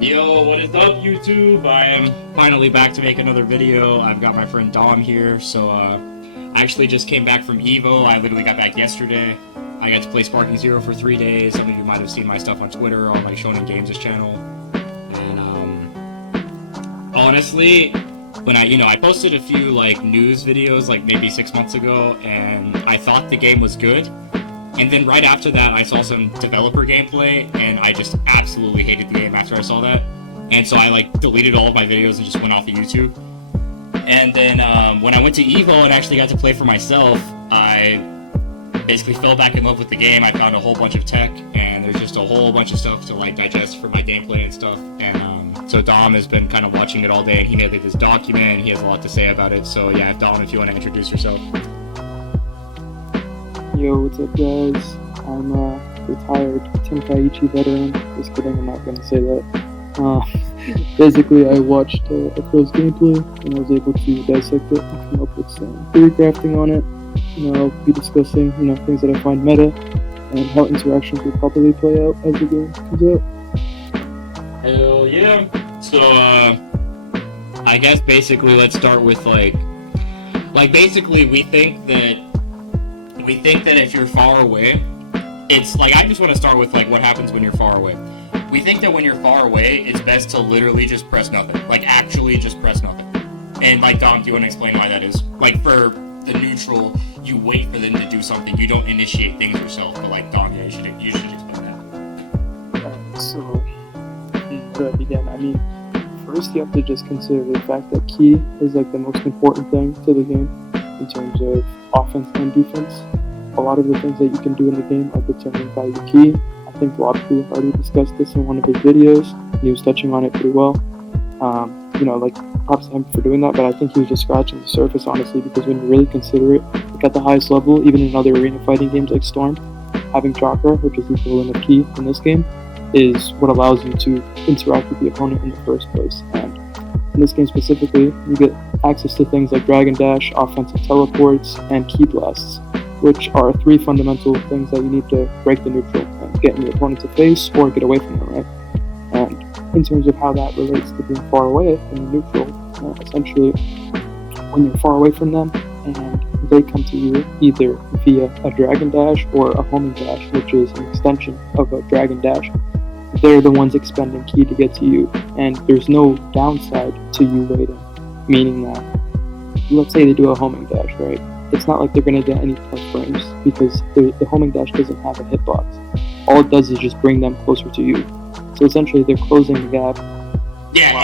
Yo, what is up, YouTube? I am finally back to make another video. I've got my friend Dom here, so I actually just came back from EVO. I literally got back yesterday. I got to play Sparking Zero for 3 days. Some of you might have seen my stuff on Twitter on like Shonen Games' channel. And honestly, when I posted a few like news videos like maybe 6 months ago, and I thought the game was good. And then right after that, I saw some developer gameplay, and I just absolutely hated the game after I saw that. And so I like deleted all of my videos and just went off of YouTube. And then when I went to EVO and actually got to play for myself, I basically fell back in love with the game. I found a whole bunch of tech, and there's just a whole bunch of stuff to like digest for my gameplay and stuff. And so Dom has been kind of watching it all day, and he made like this document. He has a lot to say about it. So yeah, Dom, if you want to introduce yourself. Yo, what's up guys? I'm a retired Tenkaichi veteran. Just kidding, I'm not going to say that. Basically, I watched a pro's gameplay and I was able to dissect it and come up with some theory crafting on it. I'll be discussing, things that I find meta and how interactions will probably play out as the game comes out. Hell yeah! So, I guess basically let's start with basically we think that if you're far away, it's like, I just want to start with like what happens when you're far away. We think that when you're far away, it's best to literally just press nothing. Like, actually just press nothing. And like, Dom, do you want to explain why that is? Like, for the neutral, you wait for them to do something. You don't initiate things yourself. But like, Dom, yeah, you should explain that. So, where do I begin? I mean, first you have to just consider the fact that key is like the most important thing to the game in terms of offense and defense. A lot of the things that you can do in the game are determined by your key. I think a lot of people have already discussed this in one of his videos. He was touching on it pretty well. Props to him for doing that, but I think he was just scratching the surface, honestly, because when you really consider it, like at the highest level, even in other arena fighting games like Storm, having chakra, which is equivalent of key in this game, is what allows you to interact with the opponent in the first place. And in this game specifically, you get access to things like DragonDash, offensive teleports, and key blasts, which are 3 fundamental things that you need to break the neutral and get in your opponent's face or get away from them, right? And in terms of how that relates to being far away from the neutral, essentially, when you're far away from them and they come to you either via a DragonDash or a homing dash, which is an extension of a DragonDash, they're the ones expending key to get to you, and there's no downside to you waiting, meaning that, let's say they do a homing dash, right? It's not like they're going to get any plus frames, because the homing dash doesn't have a hitbox. All it does is just bring them closer to you. So essentially, they're closing the gap. Yeah,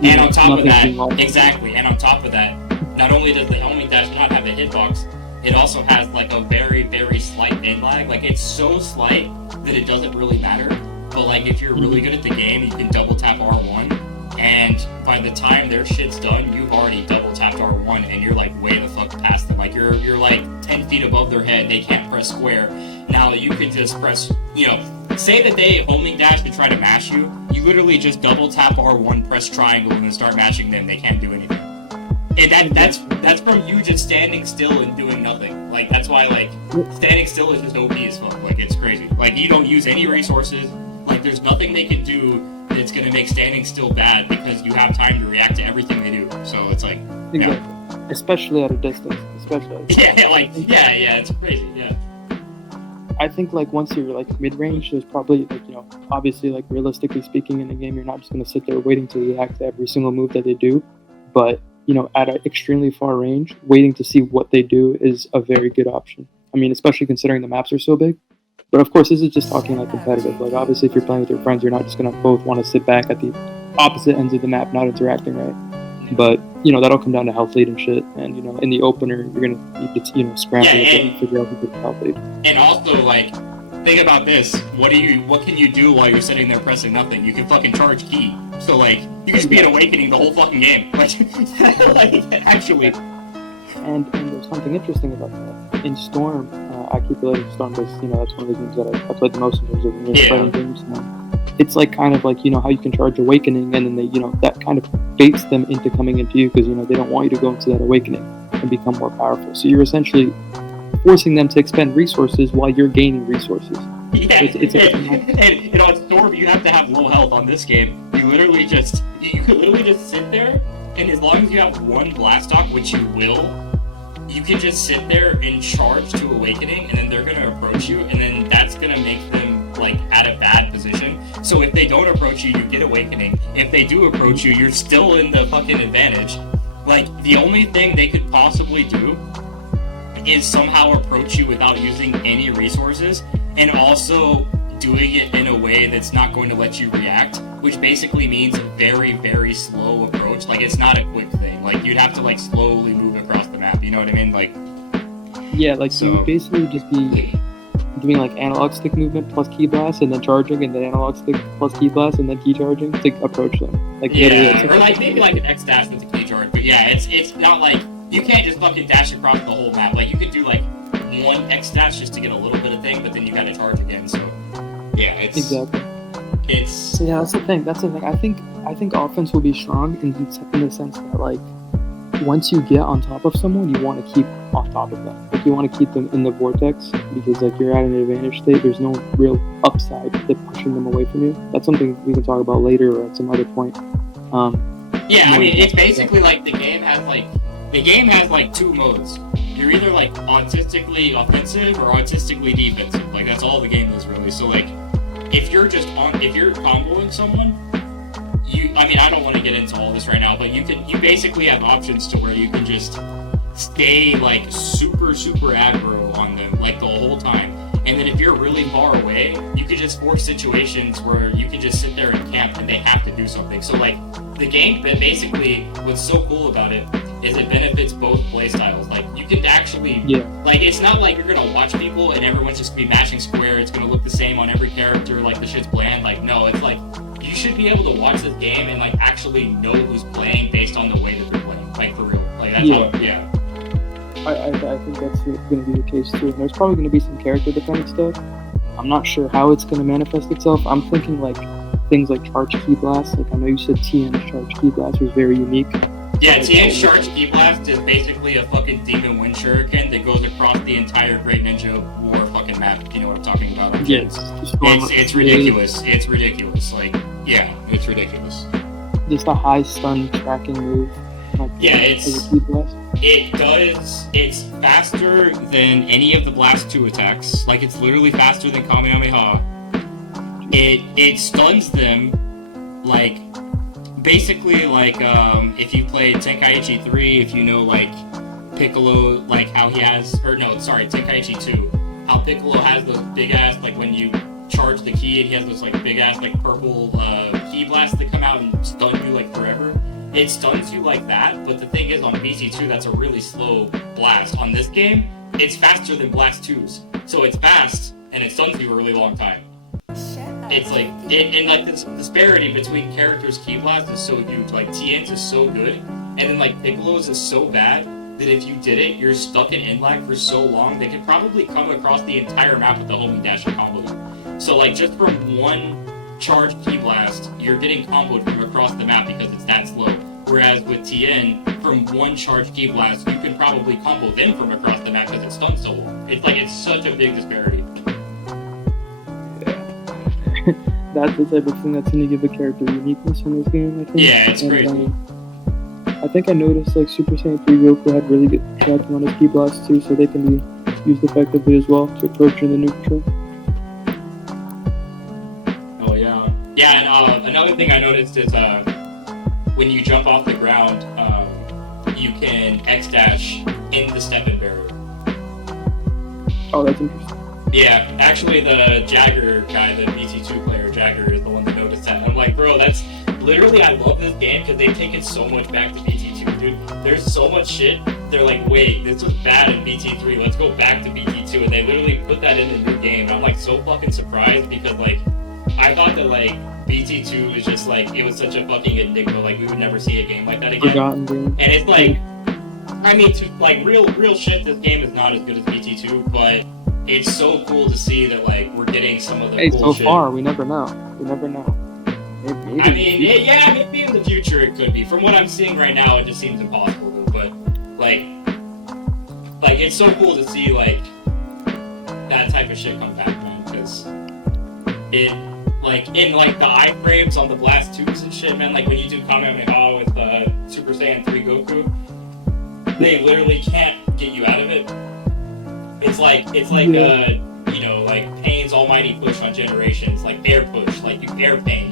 and on top of that, exactly, and on top of that, not only does the homing dash not have a hitbox, it also has like a very, very slight end lag. Like, it's so slight that it doesn't really matter. But like, if you're really good at the game, you can double tap R1, and by the time their shit's done, you've already double tapped R1, and you're like way the fuck past them. Like, you're like 10 feet above their head. They can't press square. Now you can just press, say that they homing dash to try to mash you. You literally just double tap R1, press triangle, and then start mashing them. They can't do anything. And that's from you just standing still and doing nothing. Like, that's why like standing still is just OP as fuck. Like, it's crazy. Like, you don't use any resources. Like, there's nothing they can do that's going to make standing still bad, because you have time to react to everything they do. So it's like, exactly. Especially at a distance. Yeah, it's crazy, yeah. I think like once you're like mid-range, there's probably like, obviously like realistically speaking in the game, you're not just going to sit there waiting to react to every single move that they do. But, at an extremely far range, waiting to see what they do is a very good option. I mean, especially considering the maps are so big. But of course, this is just talking like competitive. Like, obviously, if you're playing with your friends, you're not just going to both want to sit back at the opposite ends of the map, not interacting, right? But, that'll come down to health lead and shit. And, in the opener, you're going to need to, scramble a bit and figure out who gets health lead. And also, like, think about this. What can you do while you're sitting there pressing nothing? You can fucking charge key. So, like, you can just be an awakening the whole fucking game. Like, actually. And there's something interesting about that. In Storm, I keep relating to Storm because, that's one of the games that I played the most in terms of fighting games. It's like kind of like, how you can charge Awakening, and then they, that kind of baits them into coming into you because, they don't want you to go into that Awakening and become more powerful. So you're essentially forcing them to expend resources while you're gaining resources. Yeah, and on Storm, you have to have low health on this game. You you could literally just sit there, and as long as you have one blast stock, which you will, you can just sit there and charge to Awakening, and then they're gonna approach you, and then that's gonna make them like at a bad position. So if they don't approach you, you get Awakening. If they do approach you, you're still in the fucking advantage. Like, the only thing they could possibly do is somehow approach you without using any resources, and also doing it in a way that's not going to let you react, which basically means a very, very slow approach. Like, it's not a quick thing. Like, you'd have to, like, slowly move across the map, you know what I mean? Like, yeah, like, so you would basically just be doing, like, analog stick movement plus key blast, and then charging, and then analog stick plus key blast, and then key charging to approach them. Like, yeah, or, like, maybe, like, an X dash with a key charge, but yeah, it's not, like, you can't just fucking dash across the whole map. Like, you could do, like, one X dash just to get a little bit of thing, but then you gotta charge again, so... Yeah, it's exactly. It's yeah, that's the thing. I think offense will be strong in the sense that, like, once you get on top of someone, you want to keep on top of them. Like, you want to keep them in the vortex because, like, you're at an advantage state. There's no real upside to pushing them away from you. That's something we can talk about later or at some other point. Yeah, I mean, it's basically like the game has like two modes. You're either like autistically offensive or autistically defensive. Like, that's all the game is really. So, like, if you're comboing someone, I don't want to get into all this right now, but you basically have options to where you can just stay like super, super aggro on them like the whole time. And then if you're really far away, you can just force situations where you can just sit there and camp and they have to do something. So, like, the game, but basically what's so cool about it is it benefits both playstyles. Like, you can actually, like, it's not like you're gonna watch people and everyone's just gonna be mashing square, it's gonna look the same on every character, like, the shit's bland. Like, no, it's like, you should be able to watch this game and, like, actually know who's playing based on the way that they're playing. Like, for real. Like, that's how, I think that's going to be the case too. And there's probably going to be some character dependent stuff. I'm not sure how it's going to manifest itself. I'm thinking like things like charge key blast. Like, I know you said TN's charge key blast was very unique. Yeah, TN's charge key blast is basically a fucking demon wind shuriken that goes across the entire Great Ninja War fucking map. If you know what I'm talking about. Like, yes, it's ridiculous. It's ridiculous. Like, yeah, it's ridiculous. Just a high stun tracking move. Like, yeah, it's faster than any of the Blast 2 attacks. Like, it's literally faster than Kamehameha. It stuns them, like, basically, like, if you played Tenkaichi 3, if you know, like, Piccolo, like, how he has, Tenkaichi 2, how Piccolo has those big-ass, like, when you charge the key, and he has those, like, big-ass, like, purple, key blasts that come out and stun you, like, forever. It stuns you like that, but the thing is, on BT2, that's a really slow blast. On this game, it's faster than Blast 2's. So it's fast, and it stuns you a really long time. It's like, and like, this disparity between characters' key blast is so huge. Like, TN's is so good, and then, like, Piccolo's is so bad, that if you did it, you're stuck in in-lag for so long, they could probably come across the entire map with the homing dash and combo you. So, like, just from one charge key blast, you're getting comboed from across the map because it's that slow. Whereas with TN, from one charge key blast, you can probably combo them from across the map because it's stunned so long. It's like, it's such a big disparity. Yeah. That's the type of thing that's going to give a character uniqueness in this game, I think. Yeah, it's crazy. I think I noticed, like, Super Saiyan 3 Goku had really good tracking on his key blasts too, so they can be used effectively as well to approach in the neutral. Oh, yeah. Yeah, and another thing I noticed is, when you jump off the ground, you can X-dash in the step-in barrier. Oh, that's interesting. Yeah, actually the Jagger guy, the BT2 player, Jagger, is the one that noticed that. And I'm like, bro, that's literally, I love this game because they've taken so much back to BT2, dude. There's so much shit. They're like, wait, this was bad in BT3, let's go back to BT2. And they literally put that in the new game. And I'm like so fucking surprised because, like, I thought that, like, BT2 is just like, it was such a fucking enigma, like, we would never see a game like that again. Forgotten game. And it's like, I mean, to, like, real shit, this game is not as good as BT2, but it's so cool to see that, like, we're getting some of the cool shit. So far, we never know. We never know. Maybe I mean, maybe in the future it could be. From what I'm seeing right now, it just seems impossible, though. But, like, it's so cool to see, like, that type of shit come back, man, because like in like the iframes on the Blast 2s and shit, man, like when you do Kamehameha with Super Saiyan 3 Goku, they literally can't get you out of it. It's like you know, like Pain's almighty push on Generations, like air push, like you air Pain.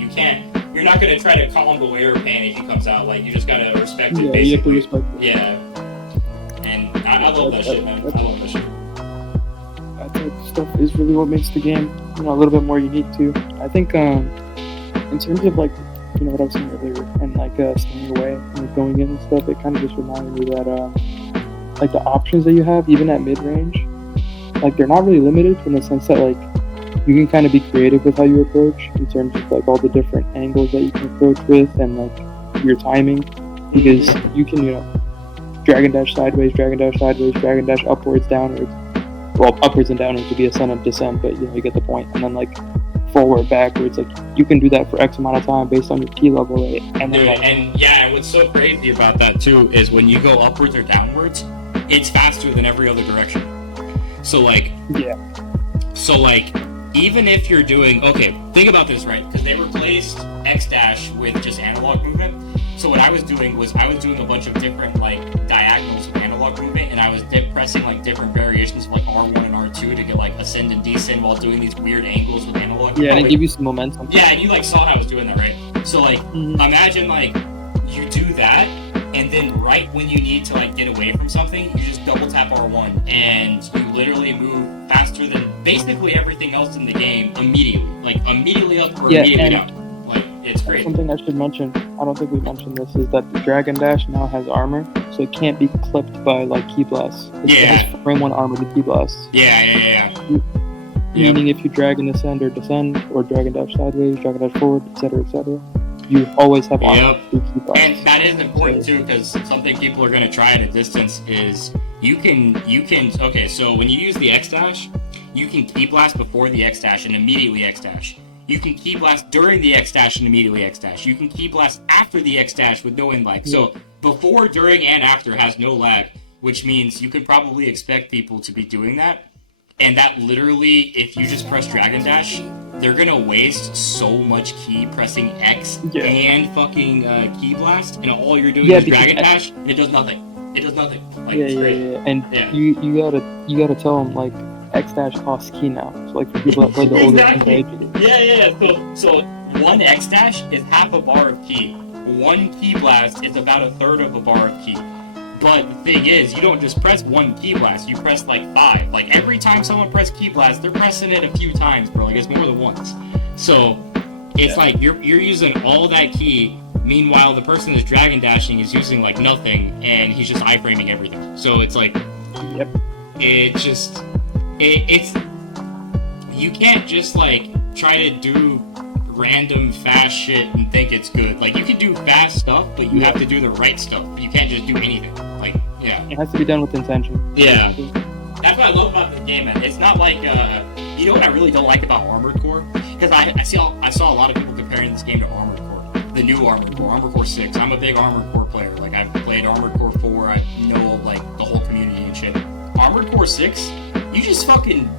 You're not gonna try to combo air Pain if he comes out. Like you just gotta respect it. Yeah, basically. you have to respect it. Yeah. And I love that shit, man. I love that shit. That type of stuff is really what makes the game, you know, a little bit more unique too. I think, in terms of like, you know, what I was saying earlier, and like staying away and like, going in and stuff, it kind of just reminded me that, like the options that you have, even at mid-range, like they're not really limited in the sense that like you can kind of be creative with how you approach in terms of like all the different angles that you can approach with and like your timing, because you can, you know, Dragon Dash sideways, Dragon Dash upwards, downwards. Well, upwards and downwards would be ascent and descent, but you know, you get the point. And then like forward, backwards, like you can do that for X amount of time based on your key level, right? And then, like, and yeah, and what's so crazy about that too is when you go upwards or downwards, it's faster than every other direction. So like, yeah. So like, even if you're doing, okay, think about this, right? Because they replaced X dash with just analog movement. So what I was doing was I was doing a bunch of different like diagonals of analog movement, and I was pressing like different variations of like R1 and R2 to get like ascend and descend while doing these weird angles with analog. Yeah, and give you some momentum. Yeah, and you like saw how I was doing that, right? So like, imagine like you do that, and then right when you need to like get away from something, you just double tap R1, and you literally move faster than basically everything else in the game immediately, like immediately up or immediately down. Like it's crazy. Something I should mention, I don't think we mentioned this, is that the Dragon Dash now has armor, so it can't be clipped by like key blasts. It has frame 1 armor to key blasts. Yeah. Meaning if you Dragon Ascend or Descend, or Dragon Dash sideways, Dragon Dash forward, etc., you always have armor through key blasts. And that is important too, because something people are going to try at a distance is you can, okay, so when you use the X dash, you can key blast before the X dash and immediately X dash. You can key blast during the X dash and immediately X dash. You can key blast after the X dash with no in lag. So before, during, and after has no lag, which means you could probably expect people to be doing that. And that literally, if you just press Dragon Dash, they're gonna waste so much key pressing X and fucking key blast, and all you're doing is Dragon Dash, and it does nothing. It does nothing. Like, it's crazy. And you gotta tell them like X dash costs key now. So like for people that play the older Tenkaichi. Yeah. So one X dash is half a bar of key. One key blast is about a third of a bar of key. But the thing is, you don't just press one key blast, you press like 5. Like every time someone press key blast, they're pressing it a few times, bro. Like it's more than once. So it's like you're using all that key. Meanwhile, the person that's Dragon Dashing is using like nothing, and he's just iframing everything. So it's like, it's you can't just like try to do random fast shit and think it's good. Like you can do fast stuff, but you have to do the right stuff. You can't just do anything. Like it has to be done with intention. Yeah, that's what I love about this game, man. It's not like you know what I really don't like about Armored Core, because I saw a lot of people comparing this game to Armored Core, the new Armored Core 6. I'm a big Armored Core player. Like I've played Armored Core 4. I know like the whole community and shit. Armored Core 6, you just fucking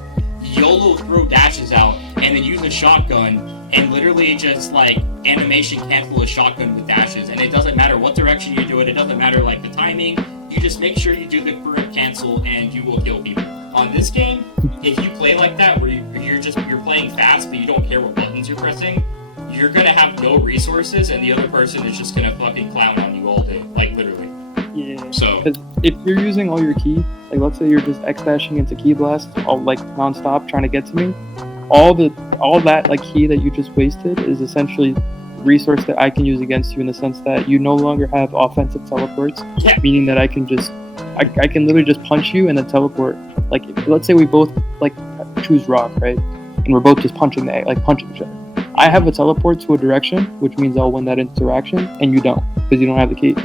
YOLO throw dashes out and then use a shotgun and literally just like animation cancel a shotgun with dashes, and it doesn't matter what direction you do it, it doesn't matter like the timing, you just make sure you do the correct cancel and you will kill people. On this game, if you play like that where you're playing fast but you don't care what buttons you're pressing, you're gonna have no resources and the other person is just gonna fucking clown on you all day, like literally. Yeah. So because if you're using all your key, like let's say you're just X dashing into key blast all like non-stop trying to get to me, all that like key that you just wasted is essentially resource that I can use against you, in the sense that you no longer have offensive teleports. Meaning that I can literally just punch you and then teleport. Like let's say we both like choose rock, right? And we're both just punching each other. I have a teleport to a direction, which means I'll win that interaction, and you don't, because you don't have the key.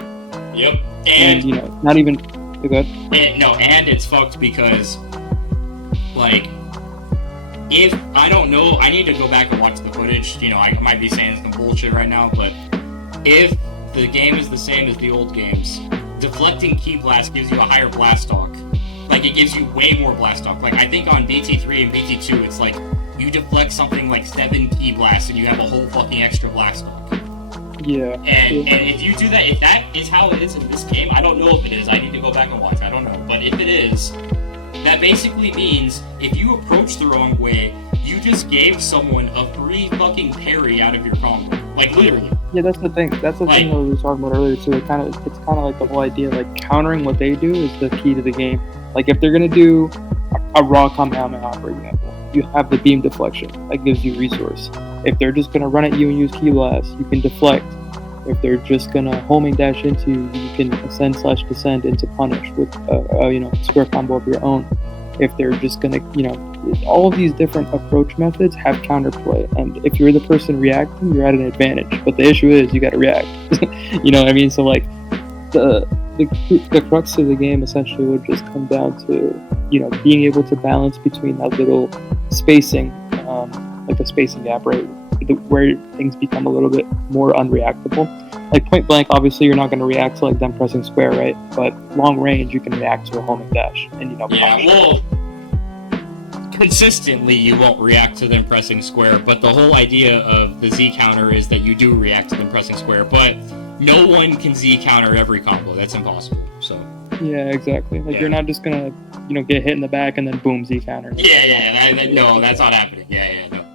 Yep. And you know, not even good. And it's fucked because like, if I don't know, I need to go back and watch the footage. You know, I might be saying some bullshit right now, but if the game is the same as the old games, deflecting key blast gives you a higher blast stock. Like it gives you way more blast stock. Like I think on BT3 and BT2, it's like you deflect something like 7 key blasts and you have a whole fucking extra blast dog. Yeah. And if you do that, if that is how it is in this game, I don't know if it is. I need to go back and watch. I don't know. But if it is, that basically means if you approach the wrong way, you just gave someone a free fucking parry out of your combo. Like, literally. Yeah, that's the thing. That's the thing that we were talking about earlier too. It's kind of like the whole idea, like countering what they do is the key to the game. Like if they're gonna do a raw Kamehameha, for example, you have the beam deflection that gives you resource. If they're just gonna run at you and use key blast, you can deflect. If they're just gonna homing dash into you, you can ascend/descend into punish with a square combo of your own. If they're just gonna, all of these different approach methods have counterplay, and if you're the person reacting, you're at an advantage. But the issue is you got to react. You know what I mean? So like the crux of the game essentially would just come down to being able to balance between that little spacing, like the spacing gap, right, where things become a little bit more unreactable. Like point blank, obviously you're not going to react to like them pressing square, right? But long range, you can react to a homing dash, and consistently you won't react to them pressing square. But the whole idea of the Z counter is that you do react to them pressing square. But no one can Z counter every combo. That's impossible. So. Yeah, exactly. Like you're not just gonna, get hit in the back and then boom, Z counter. No, that's not happening. No.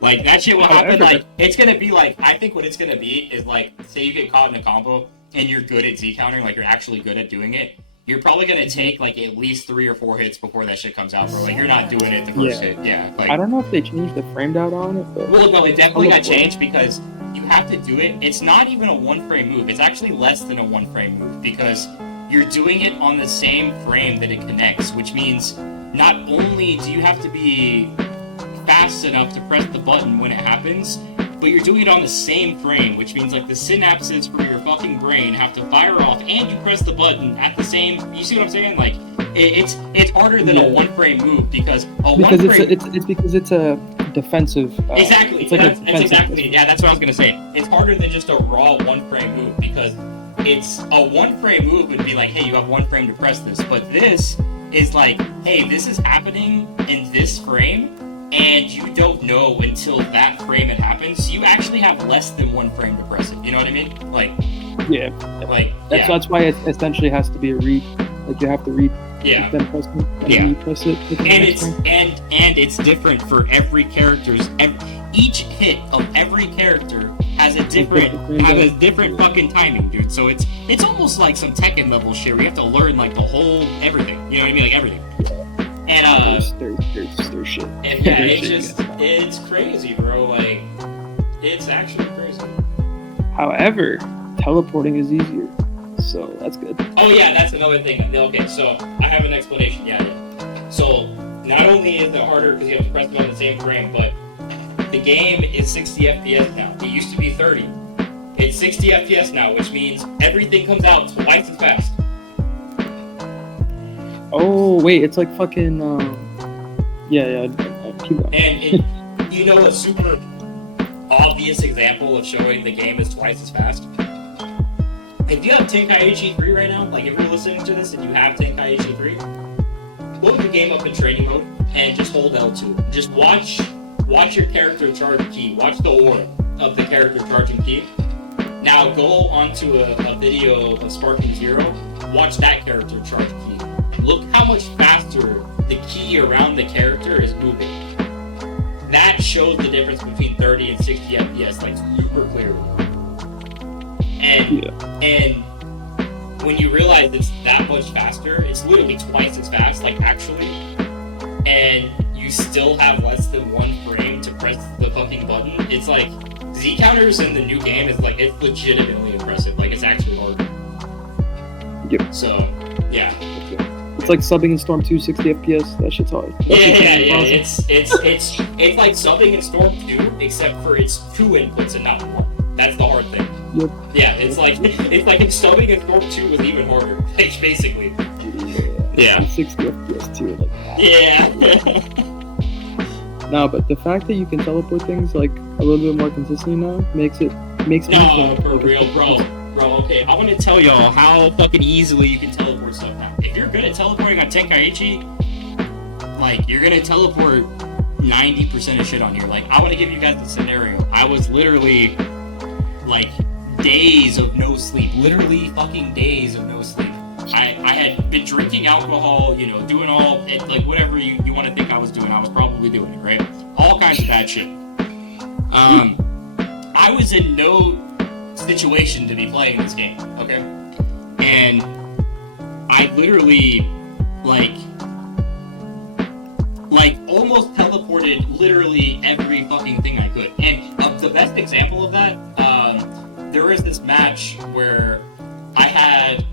Like, that shit will happen, like, it's gonna be like, I think what it's gonna be is, like, say you get caught in a combo, and you're good at Z-countering, like, you're actually good at doing it, you're probably gonna take, like, at least 3 or 4 hits before that shit comes out, bro. Like, you're not doing it the first hit, like... I don't know if they changed the frame data on it, but... Well, no, it definitely got changed, because you have to do it, it's not even a one-frame move, it's actually less than a one-frame move, because you're doing it on the same frame that it connects, which means not only do you have to be fast enough to press the button when it happens, but you're doing it on the same frame, which means like the synapses for your fucking brain have to fire off and you press the button at the same. You see what I'm saying? Like it's harder than a one frame move because it's a defensive. Exactly. It's like that's exactly. Yeah, that's what I was gonna say. It's harder than just a raw one frame move because it's a one frame move would be like, hey, you have one frame to press this, but this is like, hey, this is happening in this frame. And you don't know until that frame it happens. You actually have less than one frame to press it. You know what I mean? That's why it essentially has to be a read. Like you have to read. Then press it. And press it. And it's different for every character's. Each hit of every character has a different fucking timing, dude. So it's almost like some Tekken level shit where you have to learn like the whole everything. You know what I mean? Like everything. And there's shit. And it's crazy, bro. Like, it's actually crazy. However, teleporting is easier, so that's good. Oh yeah, that's another thing. Okay, so I have an explanation. Yeah. So not only is it harder because you have to press them on the same frame, but the game is 60 FPS now. It used to be 30. It's 60 FPS now, which means everything comes out twice as fast. Oh wait, it's like fucking keep going. And you know a super obvious example of showing the game is twice as fast? If you have Tenkaichi 3 right now, like if you're listening to this and you have Tenkaichi 3, load the game up in training mode and just hold L2. Just watch your character charge key. Watch the aura of the character charging key. Now go onto a video of Sparking Zero, watch that character charge key. Look how much faster the key around the character is moving. That shows the difference between 30 and 60 FPS, like super clearly. And when you realize it's that much faster, it's literally twice as fast, like actually, and you still have less than one frame to press the fucking button, it's like, Z counters in the new game is like, it's legitimately impressive, like it's actually hard. Yep. So, yeah. It's like subbing in Storm 2 60 FPS. That shit's hard. Awesome. It's like subbing in Storm 2, except for it's 2 inputs and not 1. That's the hard thing. Yep. Yeah, it's like if subbing in Storm 2 was even harder, like basically. Yeah. 60 FPS too. Like, yeah. No, but the fact that you can teleport things like a little bit more consistently now makes it. No, for real, bro. Bro, okay, I want to tell y'all how fucking easily you can teleport stuff now. If you're good at teleporting on Tenkaichi, like, you're gonna teleport 90% of shit on here. Like, I want to give you guys the scenario. I was literally, like, days of no sleep. Literally fucking days of no sleep. I had been drinking alcohol, you know, doing all, like, whatever you want to think I was doing. I was probably doing it, right? All kinds of bad shit. I was in no situation to be playing this game, okay? And I literally, like almost teleported literally every fucking thing I could. And the best example of that, there was this match where I had,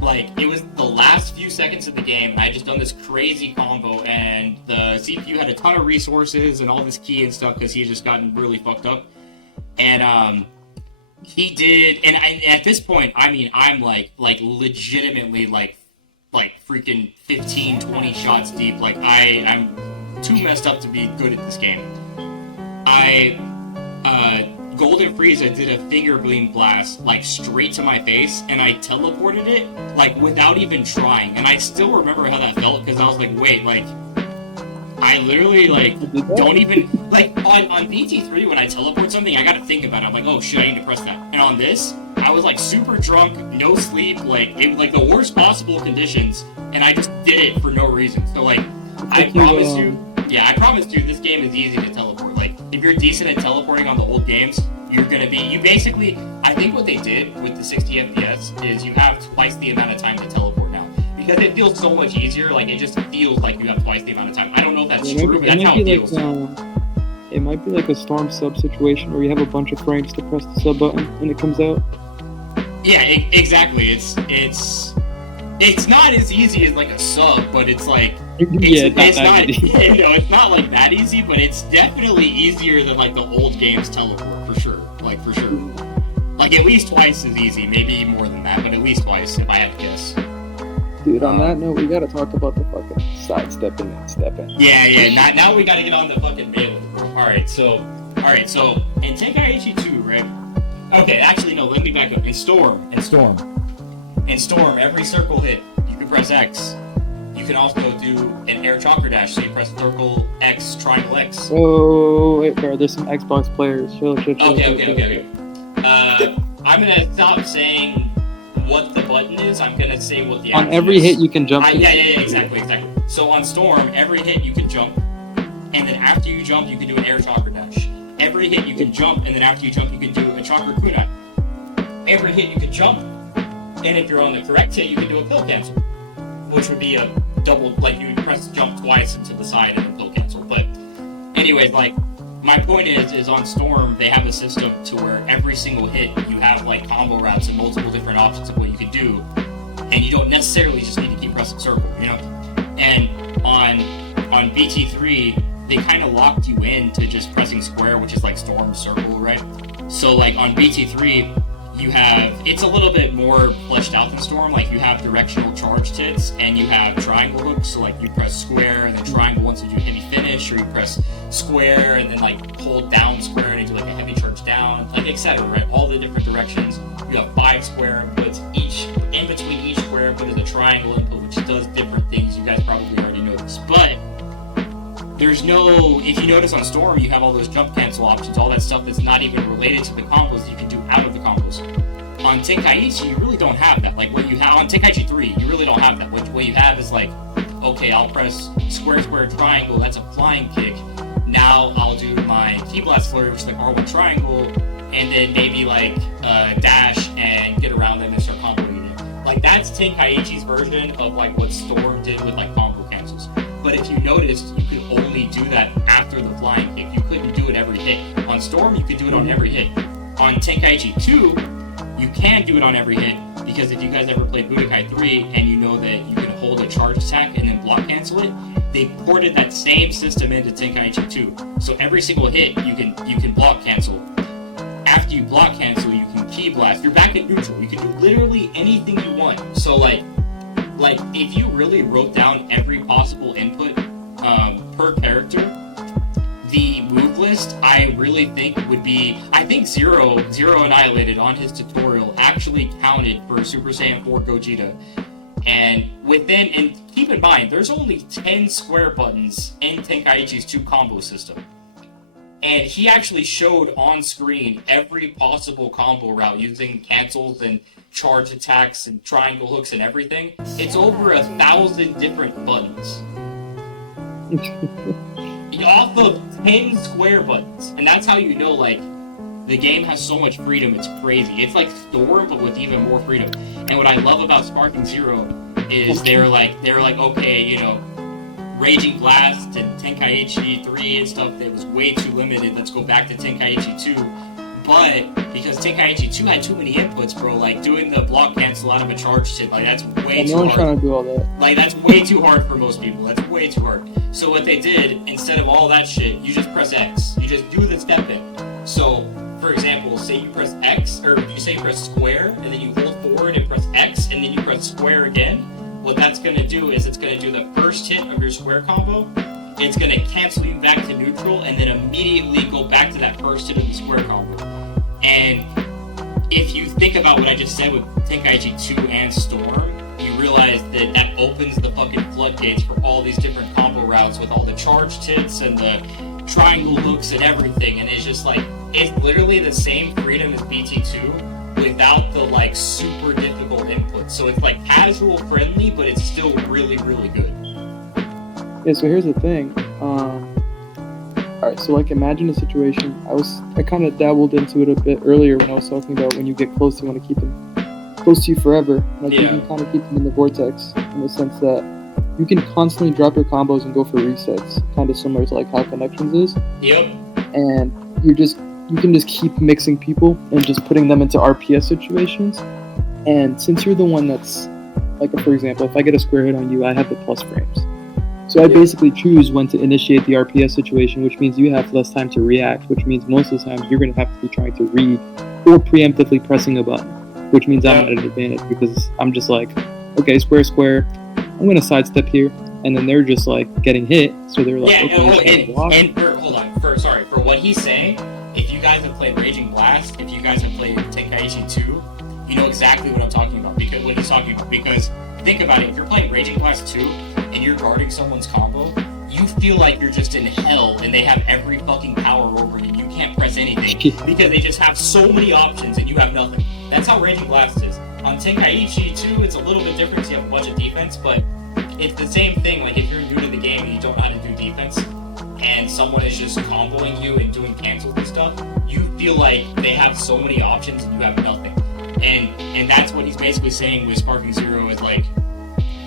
like, it was the last few seconds of the game, and I had just done this crazy combo, and the CPU had a ton of resources and all this key and stuff because he had just gotten really fucked up. And he did, and at this point, I mean, I'm like legitimately like freaking 15, 20 shots deep. Like, I'm too messed up to be good at this game. Golden Freeze, I did a finger beam blast, like, straight to my face, and I teleported it, like, without even trying. And I still remember how that felt, because I was like, wait, like, I literally, like, don't even, like, on BT3, when I teleport something, I gotta think about it. I'm like, oh shit, I need to press that. And on this, I was, like, super drunk, no sleep, like, the worst possible conditions, and I just did it for no reason. So, like, I promise you, this game is easy to teleport. Like, if you're decent at teleporting on the old games, you're gonna be, you basically, I think what they did with the 60 FPS is you have twice the amount of time to teleport now. Because it feels so much easier, like, it just feels like you have twice the amount of time. I don't know if that's true, but that's how it feels. It might be like a Storm sub situation where you have a bunch of frames to press the sub button and it comes out. Yeah, exactly. It's not as easy as like a sub, but it's like it's not you know, it's not like that easy, but it's definitely easier than like the old games teleport for sure. Like, for sure. Like, at least twice as easy, maybe more than that, but at least twice if I had to guess. Dude, on that note, we gotta talk about the fucking sidestepping and stepping. Yeah. Now we gotta get on the fucking melee. Alright, so in Tenkaichi 2, right? Okay, actually no, let me back up. In Storm, every circle hit, you can press X. You can also do an air chakra dash, so you press circle X, triangle X. Oh, wait, bro, there's some Xbox players. Chill. Okay. I'm gonna stop saying what the button is. I'm gonna say what the action on every is. hit you can jump. Yeah, exactly. So on Storm, every hit you can jump, and then after you jump, you can do an air chakra dash. Every hit you can jump, and then after you jump, you can do a chakra kunai. Every hit you can jump, and if you're on the correct hit, you can do a pill cancel, which would be a double, like, you would press jump twice into the side and then pill cancel. But anyways, like, my point is on Storm, they have a system to where every single hit you have, like, combo routes and multiple different options of what you can do, and you don't necessarily just need to keep pressing circle, you know? And on BT3, they kind of locked you in to just pressing square, which is like Storm circle, right? So, like, on BT3, you have, it's a little bit more fleshed out than Storm. Like, you have directional charged hits, and you have triangle hooks, so, like, you press square and then triangle once you do heavy finish, or you press square and then, like, hold down square and do, like, a heavy charge down, like, etc., right? All the different directions. You have 5 square inputs. In between each square input is a triangle input, which does different things. You guys probably already know this, but there's no, if you notice on Storm, you have all those jump cancel options, all that stuff that's not even related to the combos you can do out of the combos. On Tenkaichi, you really don't have that. Like, what you have on Tenkaichi 3, you really don't have that. What you have is like, okay, I'll press square, triangle, that's a flying kick. Now I'll do my key blast flurry, which is like R1 triangle, and then maybe like dash and get around them and start comboing it. Like, that's Tenkaichi's version of like what Storm did with like combo cancels. But if you noticed, you could only do that after the flying kick. You couldn't do it every hit. On Storm, you could do it on every hit. On Tenkaichi 2, you can do it on every hit, because if you guys ever played Budokai 3 and you know that you can hold a charge attack and then block cancel it, they ported that same system into Tenkaichi 2. So every single hit, you can block cancel. After you block cancel, you can ki blast. You're back at neutral. You can do literally anything you want. So like if you really wrote down every possible input per character, the move list I really think would be, I think Zero Annihilated on his tutorial actually counted for Super Saiyan 4 Gogeta And keep in mind, there's only 10 square buttons in Tenkaichi's 2 combo system. And he actually showed on screen every possible combo route using cancels and charge attacks and triangle hooks and everything. It's over 1,000 different buttons. Off of 10 square buttons. And that's how you know, like, the game has so much freedom, it's crazy. It's like Storm, but with even more freedom. And what I love about Sparking Zero is they're like, okay, you know, Raging Blast and Tenkaichi 3 and stuff, that was way too limited. Let's go back to Tenkaichi 2. But because Tenkaichi 2 had too many inputs, bro, like doing the block cancel out of a charge shit, like that's way too hard. No one's trying to do all that. Like that's way too hard for most people. That's way too hard. So what they did, instead of all that shit, you just press X. You just do the step in. So, for example, say you press X, or you say you press square, and then you hold forward and press X, and then you press square again. What that's going to do is it's going to do the first hit of your square combo, it's going to cancel you back to neutral, and then immediately go back to that first hit of the square combo. And if you think about what I just said with Tenkaichi 2 and Storm, you realize that that opens the fucking floodgates for all these different combo routes with all the charged hits and the triangle hooks and everything, and it's just like, it's literally the same freedom as BT2, without the like super difficult inputs. So it's like casual friendly, but it's still really, really good. Yeah, so here's the thing. Alright, so like imagine a situation, I kind of dabbled into it a bit earlier when I was talking about when you get close, you want to keep them close to you forever. Like you can kind of keep them in the vortex, in the sense that you can constantly drop your combos and go for resets, kind of similar to like how Connections is. Yep. And you can just keep mixing people and just putting them into RPS situations. And since you're the one that's, like, for example, if I get a square hit on you, I have the plus frames. So I basically choose when to initiate the RPS situation, which means you have less time to react, which means most of the time you're going to have to be trying to read or preemptively pressing a button, which means I'm at an advantage because I'm just like, okay, square, I'm going to sidestep here. And then they're just, like, getting hit, so they're like, for what he's saying, if you guys have played Raging Blast, if you guys have played Tenkaichi 2, you know exactly what I'm talking about, because what he's talking about. Because think about it, if you're playing Raging Blast 2 and you're guarding someone's combo, you feel like you're just in hell and they have every fucking power over you. You can't press anything because they just have so many options and you have nothing. That's how Raging Blast is. On Tenkaichi 2, it's a little bit different because you have a bunch of defense, but it's the same thing. Like if you're new to the game and you don't know how to do defense, and someone is just comboing you and doing cancels and stuff, you feel like they have so many options and you have nothing. And that's what he's basically saying with Sparking Zero is like,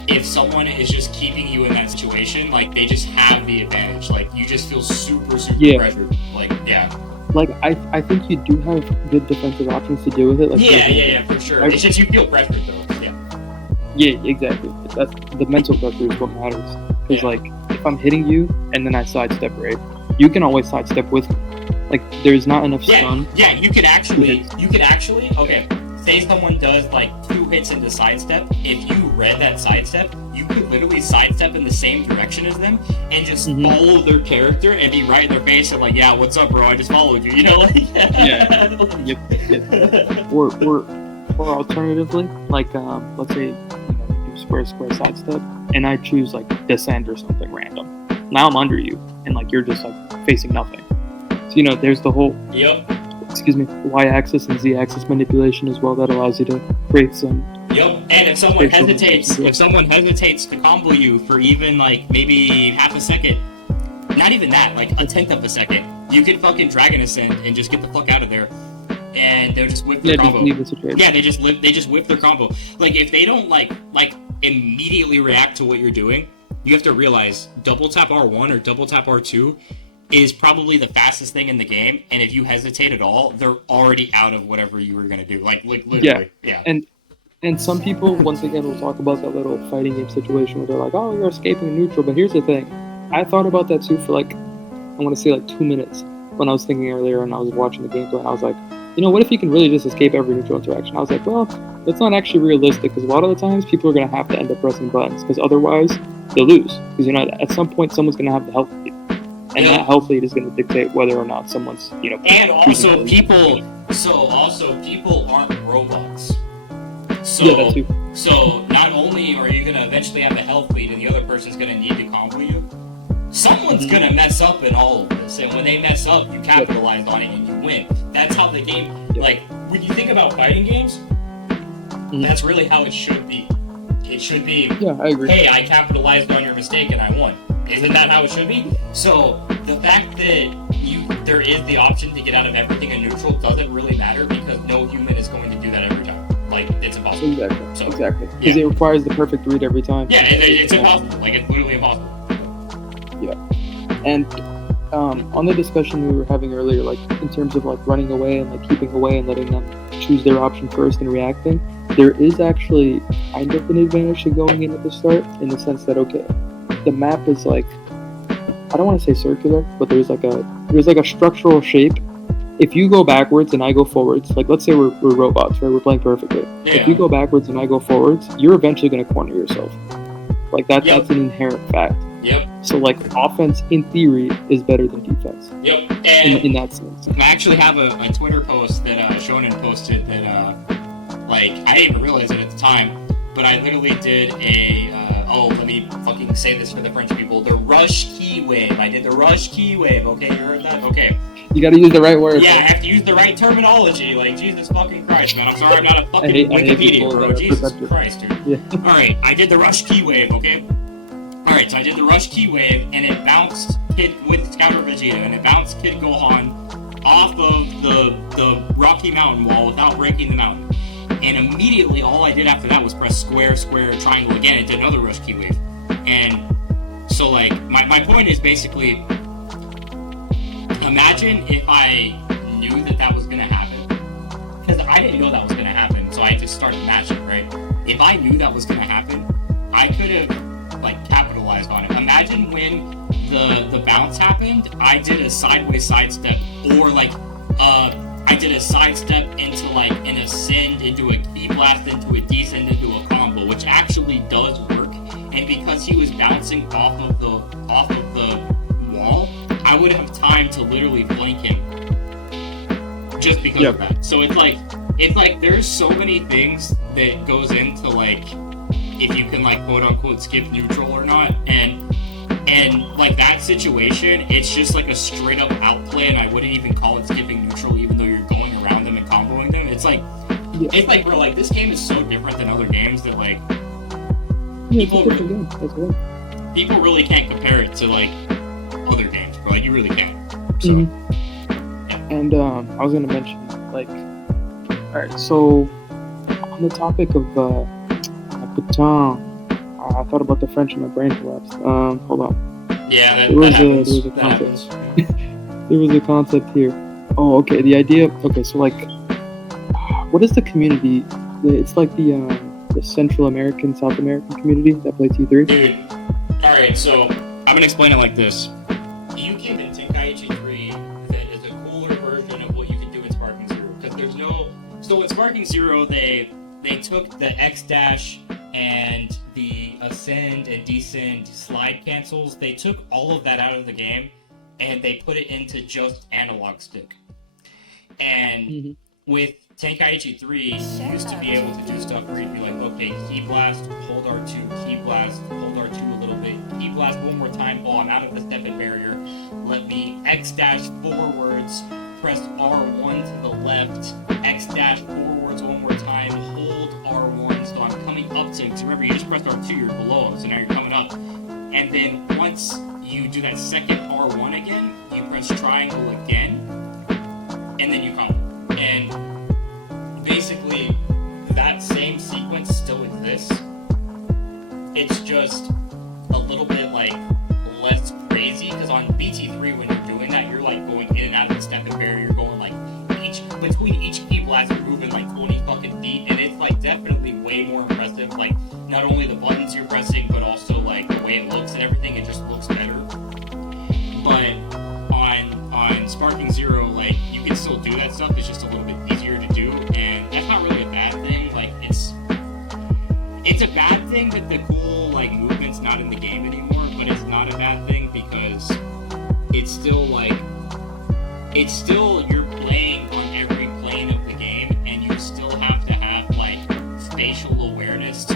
if someone is just keeping you in that situation, like they just have the advantage. Like you just feel super pressured. Like Like I think you do have good defensive options to deal with it. Like for sure. It's just you feel pressured though. Yeah, exactly. That's the mental pressure is what matters. Because like if I'm hitting you and then I sidestep right, you can always sidestep with me. Like there's not enough stun. Yeah, you could actually okay. Say someone does like 2 hits into sidestep. If you read that sidestep, you could literally sidestep in the same direction as them and just follow their character and be right in their face and like, yeah, what's up, bro? I just followed you. You know, like Yep. Or alternatively, like let's say you do square sidestep, and I choose like descend or something random. Now I'm under you, and like you're just like facing nothing. So there's the whole y-axis and z-axis manipulation as well that allows you to create some. And if someone hesitates to combo you for even like maybe half a second, not even that, like a tenth of a second, you could fucking Dragon Ascend and just get the fuck out of there. And they'll just whip their combo. They just whip their combo. Like if they don't like immediately react to what you're doing, you have to realize double tap R1 or double tap R2 is probably the fastest thing in the game, and if you hesitate at all, they're already out of whatever you were gonna do. Like literally. Yeah. And some people, once again, will talk about that little fighting game situation where they're like, oh, you're escaping neutral. But here's the thing. I thought about that too for like, I want to say like 2 minutes when I was thinking earlier and I was watching the gameplay, and I was like, what if you can really just escape every neutral interaction? I was like, well, that's not actually realistic, because a lot of the times people are going to have to end up pressing buttons, because otherwise they'll lose. Because, at some point someone's going to have the health lead. And that health lead is going to dictate whether or not someone's, And also people aren't robots. So, yeah, that too. So not only are you going to eventually have a health lead and the other person's going to need to combo you, someone's going to mess up in all of this. And when they mess up, you capitalize on it and you win. That's how the game, like, when you think about fighting games, that's really how it should be. It should be, I agree. Hey, I capitalized on your mistake and I won. Isn't that how it should be? So the fact that there is the option to get out of everything in neutral doesn't really matter because no human is going to do that every time. Like, it's impossible. Exactly. Because it requires the perfect read every time. Yeah, it's impossible. Like, it's literally impossible. Yeah. And on the discussion we were having earlier, like, in terms of, like, running away and, like, keeping away and letting them choose their option first and reacting, there is actually kind of an advantage to going in at the start in the sense that, okay, the map is, like, I don't want to say circular, but there's like a structural shape. If you go backwards and I go forwards, like, let's say we're robots, right? We're playing perfectly. Yeah. If you go backwards and I go forwards, you're eventually going to corner yourself. Like, that's an inherent fact. Yep. So, like, offense, in theory, is better than defense. Yep. And in that sense. I actually have a Twitter post that Shonen posted that, like, I didn't even realize it at the time, but I literally did let me fucking say this for the French people. The rush key wave. I did the rush key wave, okay? You heard that? Okay. You gotta use the right word. Yeah, I have to use the right terminology. Like, Jesus fucking Christ, man. I'm sorry I'm not a fucking Wikipedia, bro. Jesus Christ, dude. Yeah. Alright, I did the rush key wave, okay? Alright, so I did the rush key wave, and it bounced Kid with Scouter Vegeta, and it bounced Kid Gohan off of the Rocky Mountain wall without breaking the mountain. And immediately, all I did after that was press square, square, triangle again. It did another rush key wave. And so, like, my point is basically, imagine if I knew that was going to happen. Because I didn't know that was going to happen, so I just started matching, right? If I knew that was going to happen, I could have, like, capitalized on it. Imagine when the bounce happened, I did a sideways sidestep, or, like, I did a sidestep into, like, an ascend, into a key blast, into a descend, into a combo, which actually does work. And because he was bouncing off of the wall, I would have time to literally flank him. Just because of that. So it's like there's so many things that goes into, like, if you can, like, quote unquote skip neutral or not, and like, that situation, it's just like a straight up outplay, and I wouldn't even call it skipping neutral, even though you're going around them and comboing them. It's like, bro, like, this game is so different than other games that, like, people really can't compare it to, like, other games, bro. Like, you really can't. So. And I was gonna mention, like, alright, so on the topic of I thought about the French and my brain collapsed. Hold on. Yeah, that happens. There was a concept. There was a concept here. Oh, okay. The idea. Okay, so, like, what is the community? It's like the Central American, South American community that play T3. Dude, all right. So I'm gonna explain it like this. You came in Tenkaichi 3 that is a cooler version of what you can do in Sparking Zero, because there's no. So in Sparking Zero, they took the X dash and the ascend and descend slide cancels. They took all of that out of the game and they put it into just analog stick. And with Tenkaichi 3, you used to be able to do stuff where you'd be like, okay, key blast, hold R2, key blast, hold R2 a little bit, key blast one more time, oh, I'm out of the step-in barrier, let me X dash forwards, press R1 to the left, X dash forwards one more time, hold R1, so I'm coming up to him, because remember, you just pressed R2, you're below him, so now you're coming up. And then once you do that second R1 again, you press triangle again, and then you combo. And basically, that same sequence still exists. It's just a little bit, like, less crazy, because on BT3, when you're doing that, you're, like, going in and out of the step-in barrier, you're going, like, between each key blast, you're moving, like, 20 fucking feet, and it's, like, definitely way more impressive, like, not only the buttons you're pressing, but also, like, the way it looks and everything, it just looks better. But on Sparking Zero, like, you can still do that stuff, it's just a little bit easier to do, and that's not really a bad thing. Like, it's a bad thing that the cool, like, movement's not in the game anymore, but it's not a bad thing because it's still, like, you're playing on every plane of the game, and you still have to have, like, spatial awareness to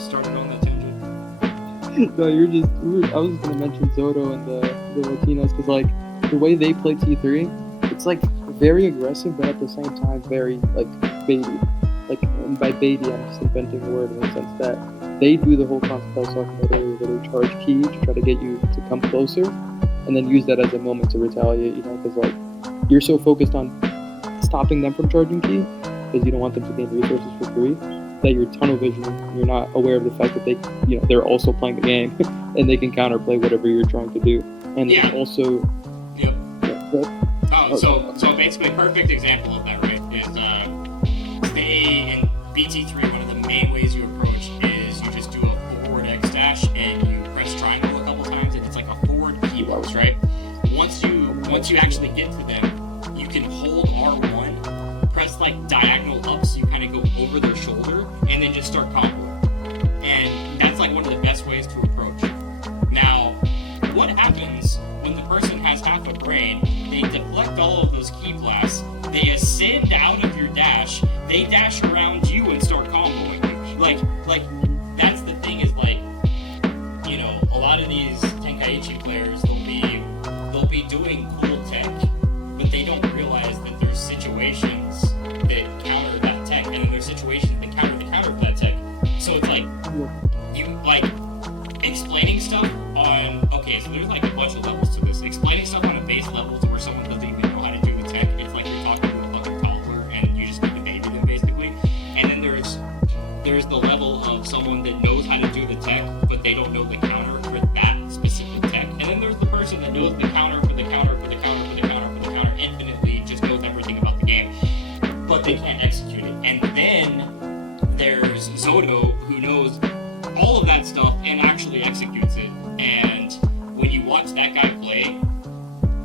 started on that tangent. No, I was gonna mention Zodo and the Latinos because like the way they play T3, it's like very aggressive, but at the same time very like baity. Like, and by baity, I'm just inventing a word in the sense that they do the whole concept I was talking about earlier, where they charge key to try to get you to come closer, and then use that as a moment to retaliate. You know, because like you're so focused on stopping them from charging key because you don't want them to gain resources for free, that you're tunnel visioning. You're not aware of the fact that they're also playing the game and they can counterplay whatever you're trying to do. And yeah. Also, yep. Yeah, so basically, perfect example of that, right? Is in BT3, one of the main ways you approach is you just do a forward X dash and you press triangle a couple times, and it's like a forward key box, right? Once you actually get to them, you can hold R1, press like diagonal up so you kind of go over their shoulder, and then just start comboing. And that's like one of the best ways to approach. Now, what happens when the person has half a brain? They deflect all of those key blasts, they ascend out of your dash, they dash around you and start comboing you. Like that's the thing is like, you know, a lot of these Tenkaichi players, they'll be doing cool tech, but they don't realize that there's situations that counter that tech, and then there's situations that counter the counter for that tech. So it's like, you like explaining stuff on, okay, so there's like a bunch of levels to this. Explaining stuff on a base level to where someone doesn't even know how to do the tech, it's like you're talking to a fucking toddler and you just need to baby them basically. And then there's the level of someone that knows how to do the tech, but they don't know the counter for that specific tech. And then there's the person that knows the counter for the counter for the counter for the counter for the counter infinitely, just knows everything about the game, but they can't execute it. And then there's Zodo, who knows all of that stuff and actually executes it. And when you watch that guy play,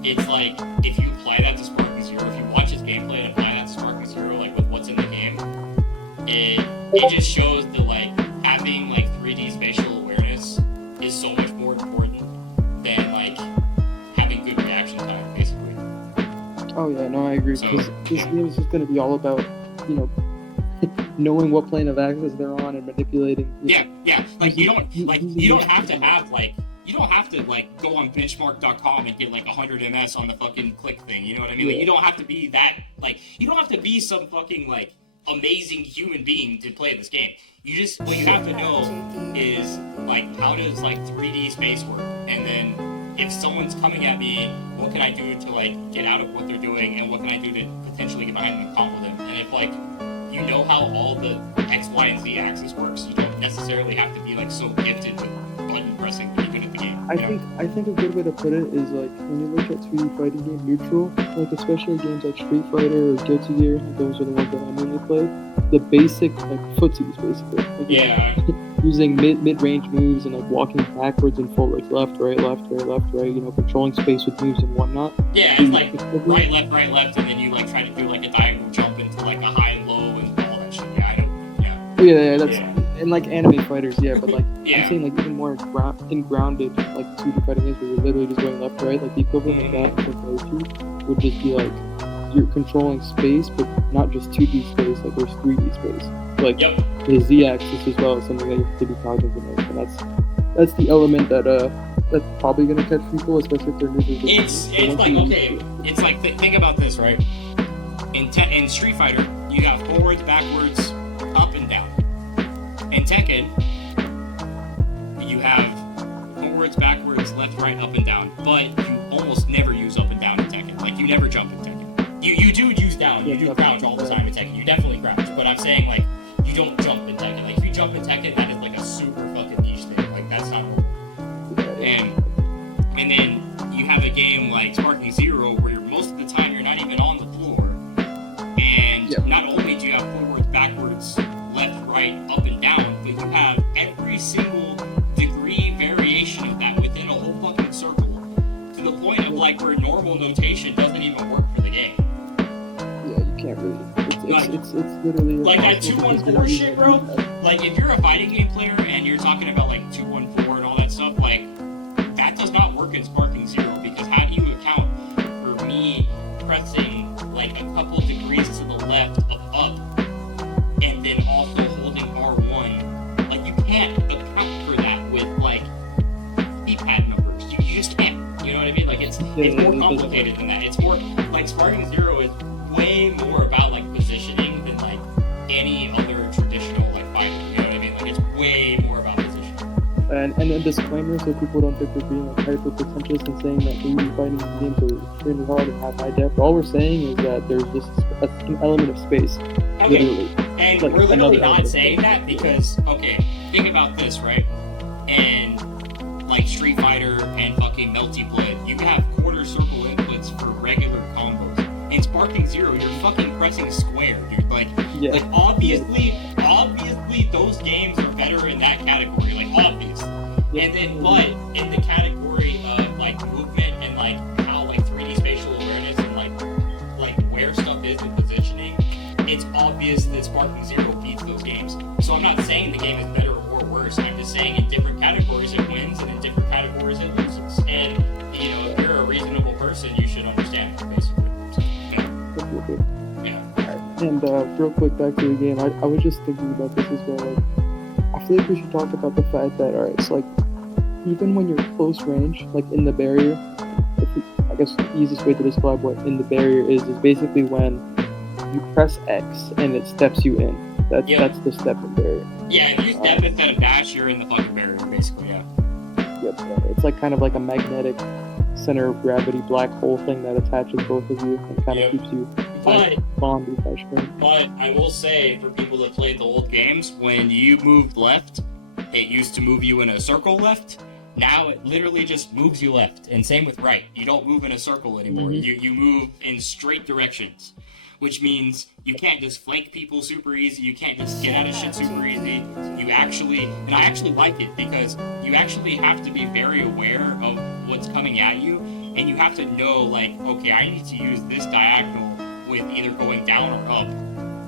it's like, if you apply that to Sparking Zero, if you watch his gameplay and apply that to Sparking Zero, like with what's in the game, it just shows that like having like 3D spatial awareness is so much more important than like having good reaction time, basically. Oh yeah, no, I agree. Because this game is just going to be all about, you know, knowing what plane of axis they're on and manipulating. Yeah. Like you don't have to go on benchmark.com and get like 100 ms on the fucking click thing. You know what I mean? Like you don't have to be that, like you don't have to be some fucking like amazing human being to play this game. What you have to know is like, how does like 3D space work? And then if someone's coming at me, what can I do to like get out of what they're doing, and what can I do to potentially get behind them and combo them? And if like you know how all the X, Y, and Z axis works, you don't necessarily have to be like so gifted with button pressing to be good at the game. I think a good way to put it is like, when you look at 3D fighting game neutral, like especially games like Street Fighter or Guilty Gear, those are the ones that I mainly play. The basic like footsies basically. Like, yeah. Using mid-range moves and like walking backwards and forwards, left, right, you know, controlling space with moves and whatnot. Yeah, it's like right, left, and then you like try to do like a diagonal jump into like a high, low, and all that shit. Yeah, I don't. Yeah, that's and like anime fighters, yeah, but like yeah. I'm saying like even more grounded like 2D fighting games where you're literally just going left, right, like the equivalent of that in Tenkaichi would just be like you're controlling space, but not just 2D space, like there's 3D space. Like the Z-axis as well is something that you have to be cognizant of, and that's the element that's probably gonna catch people, especially if they're new to the It's like, okay, it's like think about this, right? In Street Fighter, you have forwards, backwards, up and down. In Tekken, you have forwards, backwards, left, right, up and down, but you almost never use up and down in Tekken. Like you never jump in Tekken. You do use down, you do crouch all the time in Tekken. You definitely crouch, but I'm saying like you don't jump in Tekken. Like if you jump in Tekken, that is like a super fucking niche thing. Like that's not normal. And then you have a game like Sparking Zero where most of the time you're not even on the floor. And not only do you have forwards, backwards, left, right, up and down, but you have every single degree variation of that within a whole fucking circle. To the point of like where normal notation doesn't even work for the game. Yeah, you can't really. It's literally like that 2-1-4 shit, bro. Like if you're a fighting game player and you're talking about like 2-1-4 and all that stuff, like that does not work in Sparking Zero, because how do you account for me pressing like a couple degrees to the left of up and then also holding R1? Like you can't account for that with like keypad numbers. You just can't. You know what I mean? Like it's more complicated than that. It's more like Sparking Zero is way more about like positioning than like any other traditional like fighter. You know what I mean? Like it's way more about positioning. And a disclaimer so people don't think we're being like hyper pretentious and saying that 3D fighting games are extremely hard and have high depth. All we're saying is that there's just an element of space. Okay. Literally. And like we're literally not saying that because, okay, think about this, right? And like Street Fighter and fucking Melty Blood, you have quarter circle inputs for regular combos. In Sparking Zero, you're fucking pressing square, dude. Like obviously those games are better in that category, like obviously. And then, but in the category of like movement and like how like 3D spatial awareness and like where stuff is in positioning, it's obvious that Sparking Zero beats those games. So I'm not saying the game is better or worse. I'm just saying in different categories it wins and in different categories it loses. And you know, if you're a reasonable person, you should understand that basically. So, yeah. And real quick back to the game, I was just thinking about this as well. Like, I feel like we should talk about the fact that it's like even when you're close range, like in the barrier, I guess the easiest way to describe what in the barrier is basically when you press X and it steps you in. That's the step in barrier. Yeah, if you step instead of dash, you're in the fucking barrier, basically. Yeah. Yep. It's like kind of like a magnetic center of gravity black hole thing that attaches both of you and kind of keeps you bonded by string. But I will say, for people that played the old games, when you moved left, it used to move you in a circle left. Now it literally just moves you left. And same with right. You don't move in a circle anymore. Mm-hmm. You move in straight directions. Which means you can't just flank people super easy. You can't just get out of shit super easy. You actually, and I actually like it because you actually have to be very aware of what's coming at you. And you have to know, like, okay, I need to use this diagonal with either going down or up.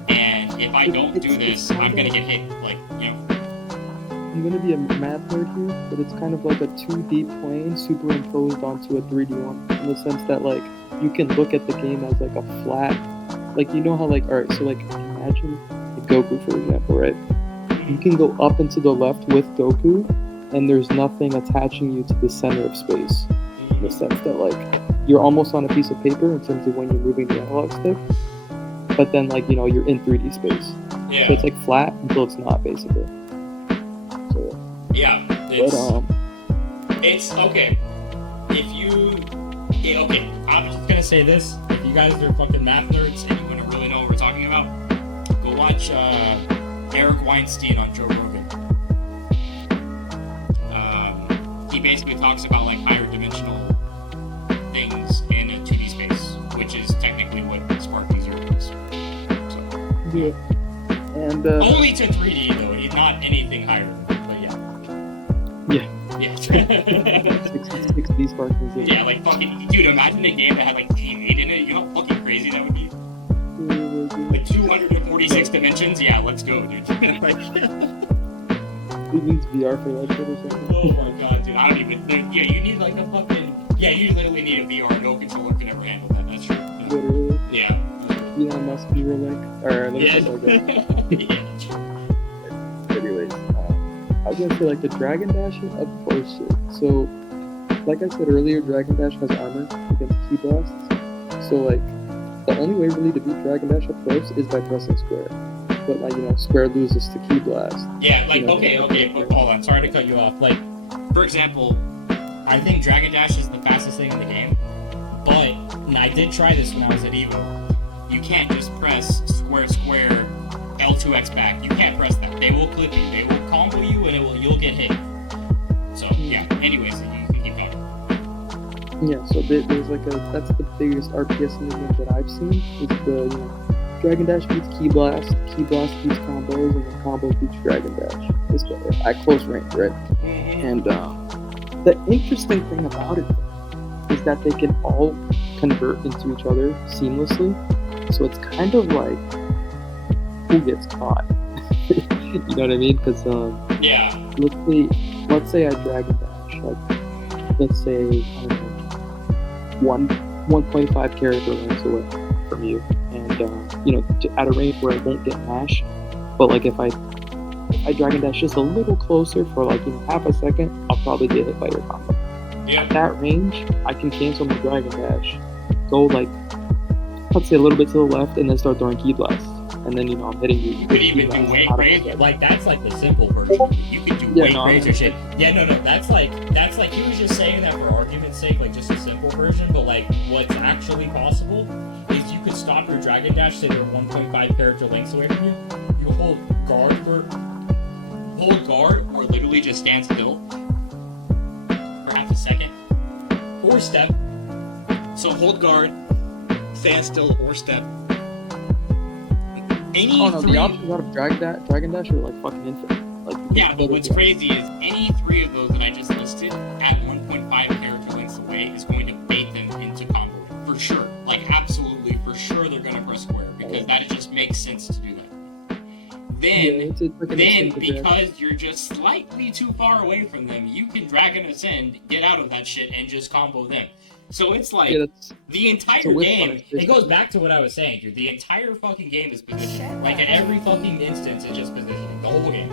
And if I don't do this, I'm going to get hit, like, you know. I'm going to be a math nerd here, but it's kind of like a 2D plane superimposed onto a 3D one. In the sense that, like, you can look at the game as, like, a flat... Like, you know how, like, alright, so, like, imagine Goku, for example, right? You can go up and to the left with Goku, and there's nothing attaching you to the center of space. In the sense that, like, you're almost on a piece of paper in terms of when you're moving the analog stick, but then, like, you know, you're in 3D space. Yeah. So it's, like, flat until it's not, basically. So, yeah, it's, okay. If you... Yeah, okay, I'm just gonna say this. If you guys are fucking math nerds and you wanna really know what we're talking about, go watch Eric Weinstein on Joe Rogan. He basically talks about like higher dimensional things in a 2D space, which is technically what Sparking Zero is. So, yeah. And only to 3D though, he's not anything higher, but yeah. Yeah. Yeah. 60 Sparking Zero. Yeah, like fucking, dude, imagine a game that had like T8 in it. You know how fucking crazy that would be? Like 246 dimensions? Yeah, let's go, dude. Who needs VR for that shit or something? Oh my god, dude, I don't even, dude, yeah, you need like a fucking, yeah, you literally need a VR. No controller can ever handle that, that's true. Literally. Yeah. Elon Musk VR link. Or Yeah. Anyways, I was gonna say, like, the DragonDash, of course. So, like I said earlier, DragonDash has armor against key blasts. So, like, the only way really to beat DragonDash up close is by pressing square. But, like, you know, square loses to key blast. Yeah, like, you know, okay, hold on, sorry to cut you off. Like, for example, I think DragonDash is the fastest thing in the game, but, and I did try this when I was at EVO, you can't just press square, L2X back. You can't press that. They will clip you, they will combo you, and you'll get hit. So, yeah, anyways, you can keep going. Yeah, so there's like that's the biggest RPS in the game that I've seen, is the, you know, DragonDash beats Key Blast beats combos, and then combo beats DragonDash. This guy, at close range, right? And the interesting thing about it is that they can all convert into each other seamlessly. So it's kind of like who gets caught. You know what I mean? Because yeah. Let's say I DragonDash, like, let's say, I don't know, 1.5 character lengths away from you, and you know, at a range where I won't get mashed. But like if I I Dragon Dash just a little closer for like, half a second, I'll probably get hit by your combo. Yeah. At that range, I can cancel my Dragon Dash, go like, let's say a little bit to the left, and then start throwing Ki Blasts. And then, I'm hitting you. You could even do way crazier. Like, that's like the simple version. You could do way crazier shit. Yeah, no, that's like, he was just saying that for argument's sake, like, just a simple version, but, like, what's actually possible is you could stop your Dragon Dash, say they're 1.5 character lengths away from you, you hold guard, or literally just stand still for half a second, or step. So hold guard, stand still, or step. The options out of Dragon Dash are like fucking infinite. Like, yeah, but what's crazy is any three of those that I just listed at 1.5 character lengths away is going to bait them into combo. For sure. Like, absolutely, for sure they're going to press square, because that just makes sense to do that. Then, because you're just slightly too far away from them, you can Dragon Ascend, get out of that shit, and just combo them. So it's like, the entire game, it goes back to what I was saying, dude. The entire fucking game is positioning. Like, at every fucking instance, it's just positioning. The whole game.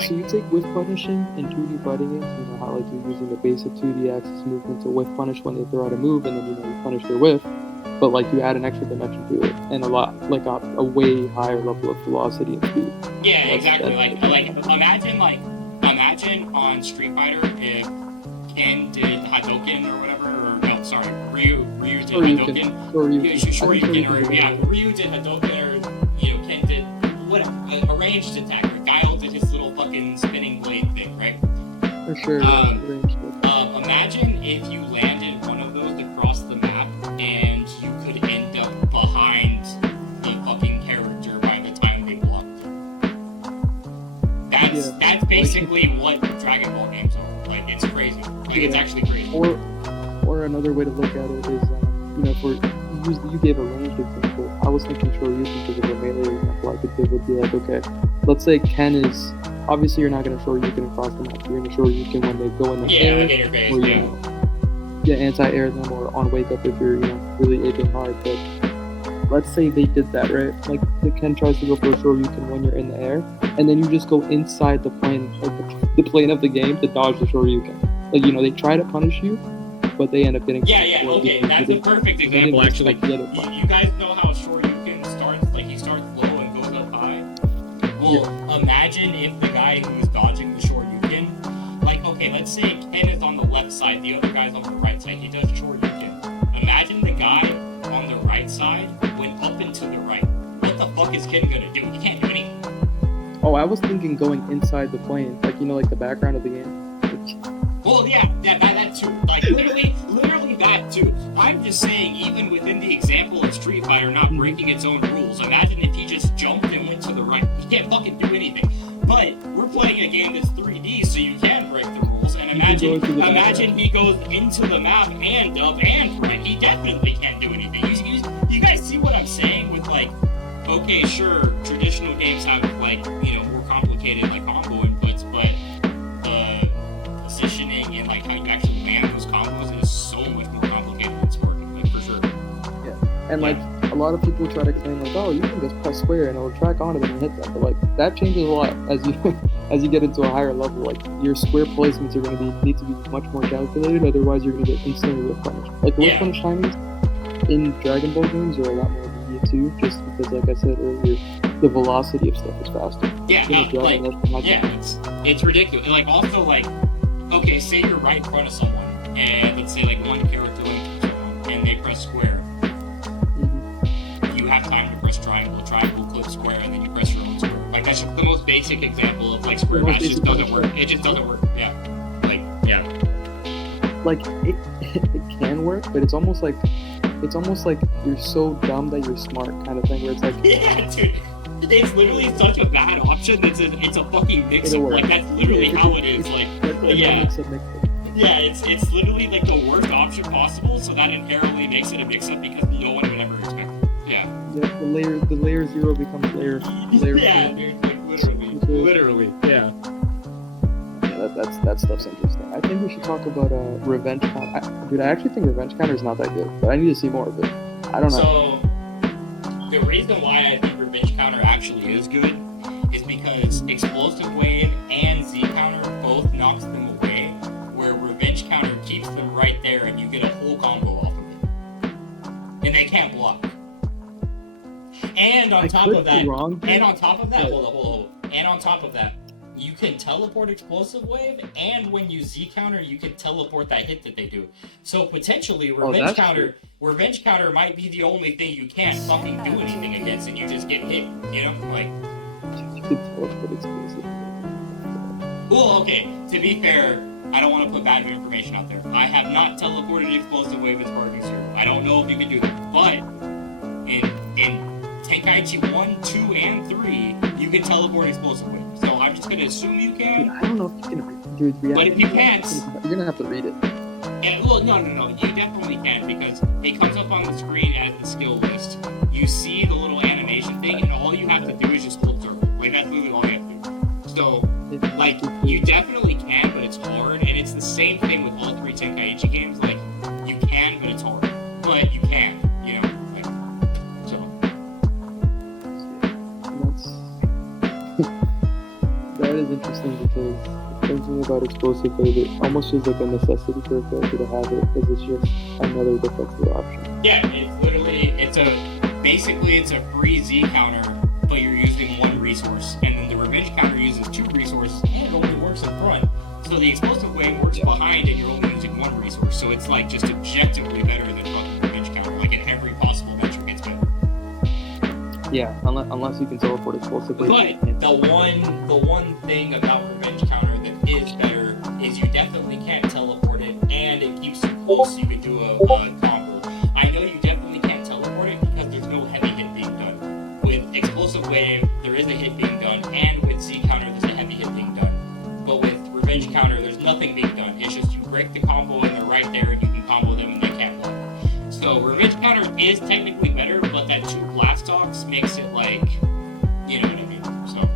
So you take whiff punishing in 2D fighting games, how like you're using the basic 2D axis movement to whiff punish when they throw out a move, and then you punish their whiff, but like you add an extra dimension to it, and a way higher level of velocity and speed. Yeah, exactly. Like imagine on Street Fighter if Ken did Hadouken or whatever, Ryu did Hadouken. Ryu did Hadouken, or Ken did whatever, a ranged attack, or Guile did his little fucking spinning blade thing, right? For sure. Imagine if you landed one of those across the map and you could end up behind the fucking character by the time they blocked you. That's basically what Dragon Ball games are. Like, it's crazy. Like, it's actually crazy. Or another way to look at it is, you gave a ranged example. I was thinking Shoryuken because of a melee example. I could give would be like, okay, let's say Ken is, obviously you're not going to Shoryuken across the map. You're going to Shoryuken when they go in the air. Like in your face, anti-air them, or on wake up if you're, really aping hard. But let's say they did that, right? Like, the Ken tries to go for a Shoryuken when you're in the air, and then you just go inside the plane, like the plane of the game, to dodge the Shoryuken. Like, they try to punish you, but they end up getting... Okay, that's a perfect example, actually. You guys know how Shoryuken starts, like, he starts low and goes up high? Well, imagine if the guy who's dodging the Shoryuken, like, okay, let's say Ken is on the left side, the other guy's on the right side, he does Shoryuken. Imagine the guy on the right side went up and to the right. What the fuck is Ken gonna do? He can't do anything. Oh, I was thinking going inside the plane, like, like the background of the game. Well, that too. Like, literally that too. I'm just saying, even within the example of Street Fighter not breaking its own rules, imagine if he just jumped and went to the right. He can't fucking do anything. But we're playing a game that's 3D, so you can break the rules. And imagine he goes into the map and up and break. He definitely can't do anything. You guys see what I'm saying with, like, okay, sure, traditional games have, like, more complicated, like, combo inputs, but the positioning and, like, how you actually land those combos is so much more complicated than Sparking, like, for sure. Yeah, and, like, a lot of people try to claim, like, oh, you can just press square and it'll track onto them and hit them, but, like, that changes a lot as you get into a higher level. Like, your square placements are going to need to be much more calculated, otherwise you're going to get instantly whiff punished. Like, whiff punish timings in Dragon Ball games are a lot more immediate too, just because, like I said earlier, the velocity of stuff is faster. It's ridiculous. Like, also, like, okay, say you're right in front of someone, and let's say, like, one character length from someone, and they press square. You have time to press triangle, click square, and then you press your own square. Like, that's just the most basic example of, like, square match. It just doesn't work. It just doesn't work. Yeah. Like, it can work, but it's almost like you're so dumb that you're smart kind of thing, where it's like... Yeah, dude. It's literally such a bad option. It's a fucking mix-up. Like, that's literally how it is. Like, yeah, it's literally, like, the worst option possible, so that inherently makes it a mix-up because no one would ever expect it. Yeah, the layer 0 becomes layer yeah, dude, like, literally, yeah. That stuff's interesting. I think we should talk about Revenge Counter. Dude, I actually think Revenge Counter is not that good, but I need to see more of it. I don't know. So, the reason why I think Revenge Counter actually is good is because Explosive Wave and Z Counter both knocks them away, where Revenge Counter keeps them right there and you get a whole combo off of it. And they can't block. And on top of that, you can teleport Explosive Wave, and when you Z Counter, you can teleport that hit that they do. So potentially, Revenge Counter might be the only thing you can't fucking do anything against, and you just get hit. You know, like. Well, okay. To be fair, I don't want to put bad information out there. I have not teleported Explosive Wave as Sparking Zero. I don't know if you can do that, but in Tenkaichi 1, 2, and 3, you can teleport Explosive Wave. So I'm just gonna assume you can. Yeah, I don't know if you can do it. But if you can't, you're gonna have to read it. Yeah, well, no. You definitely can, because it comes up on the screen as the skill list. You see the little animation thing, and all you have to do is just hold circle. Like, that's literally all you have to do. So, like, you definitely can, but it's hard. And it's the same thing with all 3 Tenkaichi games. Like, you can, but it's hard. But you can, you know? Like, so. That is interesting, because thinking about Explosive Wave, it almost feels like a necessity for a character to have it, because it's just another defensive option. Yeah, it's literally, basically it's a free Z counter, but you're using 1 resource, and then the Revenge counter uses 2 resources, and it only works in front. So the Explosive Wave works behind, and you're only using 1 resource, so it's like just objectively better than fucking Revenge counter, like in every possible metric it's better. Yeah, unless you can teleport Explosive Wave. But the one thing about Revenge counter that is better is you definitely can't teleport it, and it keeps you close, so you can do a combo. I know you definitely can't teleport it because there's no heavy hit being done. With Explosive Wave, there is a hit being done, and with Z counter, there's a heavy hit being done. But with Revenge counter, there's nothing being done. It's just you break the combo, and they're right there, and you can combo them, and they can't block. So Revenge counter is technically better, but that 2 blast dogs makes it like, you know what I mean. So.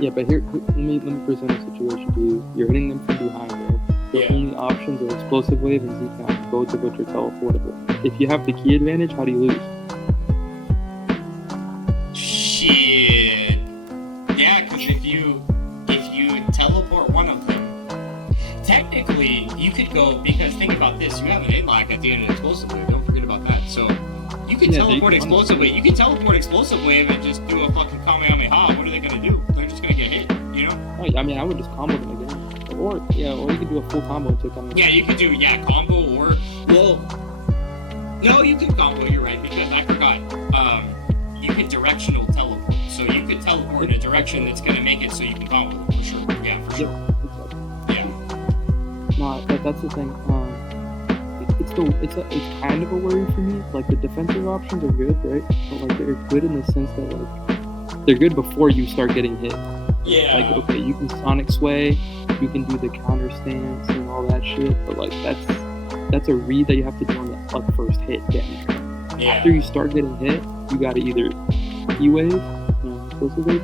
Yeah, but here, let me present a situation to you. You're hitting them from behind there. The only options are Explosive Wave and Z counter, both of which are teleportable. If you have the key advantage, how do you lose? Shit. Yeah, because if you teleport one of them, technically you could go, because think about this, you have an in-lag at the end of Explosive Wave, don't forget about that. So you can teleport Explosive Wave. You can teleport Explosive Wave and just do a fucking Kamehameha. What are they gonna do? They're just gonna get hit, you know? Oh, I mean, I would just combo them again. Or you could do a full combo to come in. Yeah, you could do, combo, or, well, no, you can combo, you're right, because I forgot, you could directional teleport, so you could teleport in a direction that's gonna make it so you can combo them, for sure, yeah, for sure. Yeah. No, that's the thing, it's kind of a worry for me, like, the defensive options are good, right? But, like, they're good in the sense that, like, they're good before you start getting hit. Yeah. Like, okay, you can Sonic Sway, you can do the counter stance and all that shit, but like that's a read that you have to do on the first hit damage. Yeah. After you start getting hit, you gotta either E-Wave, Explosive Wave,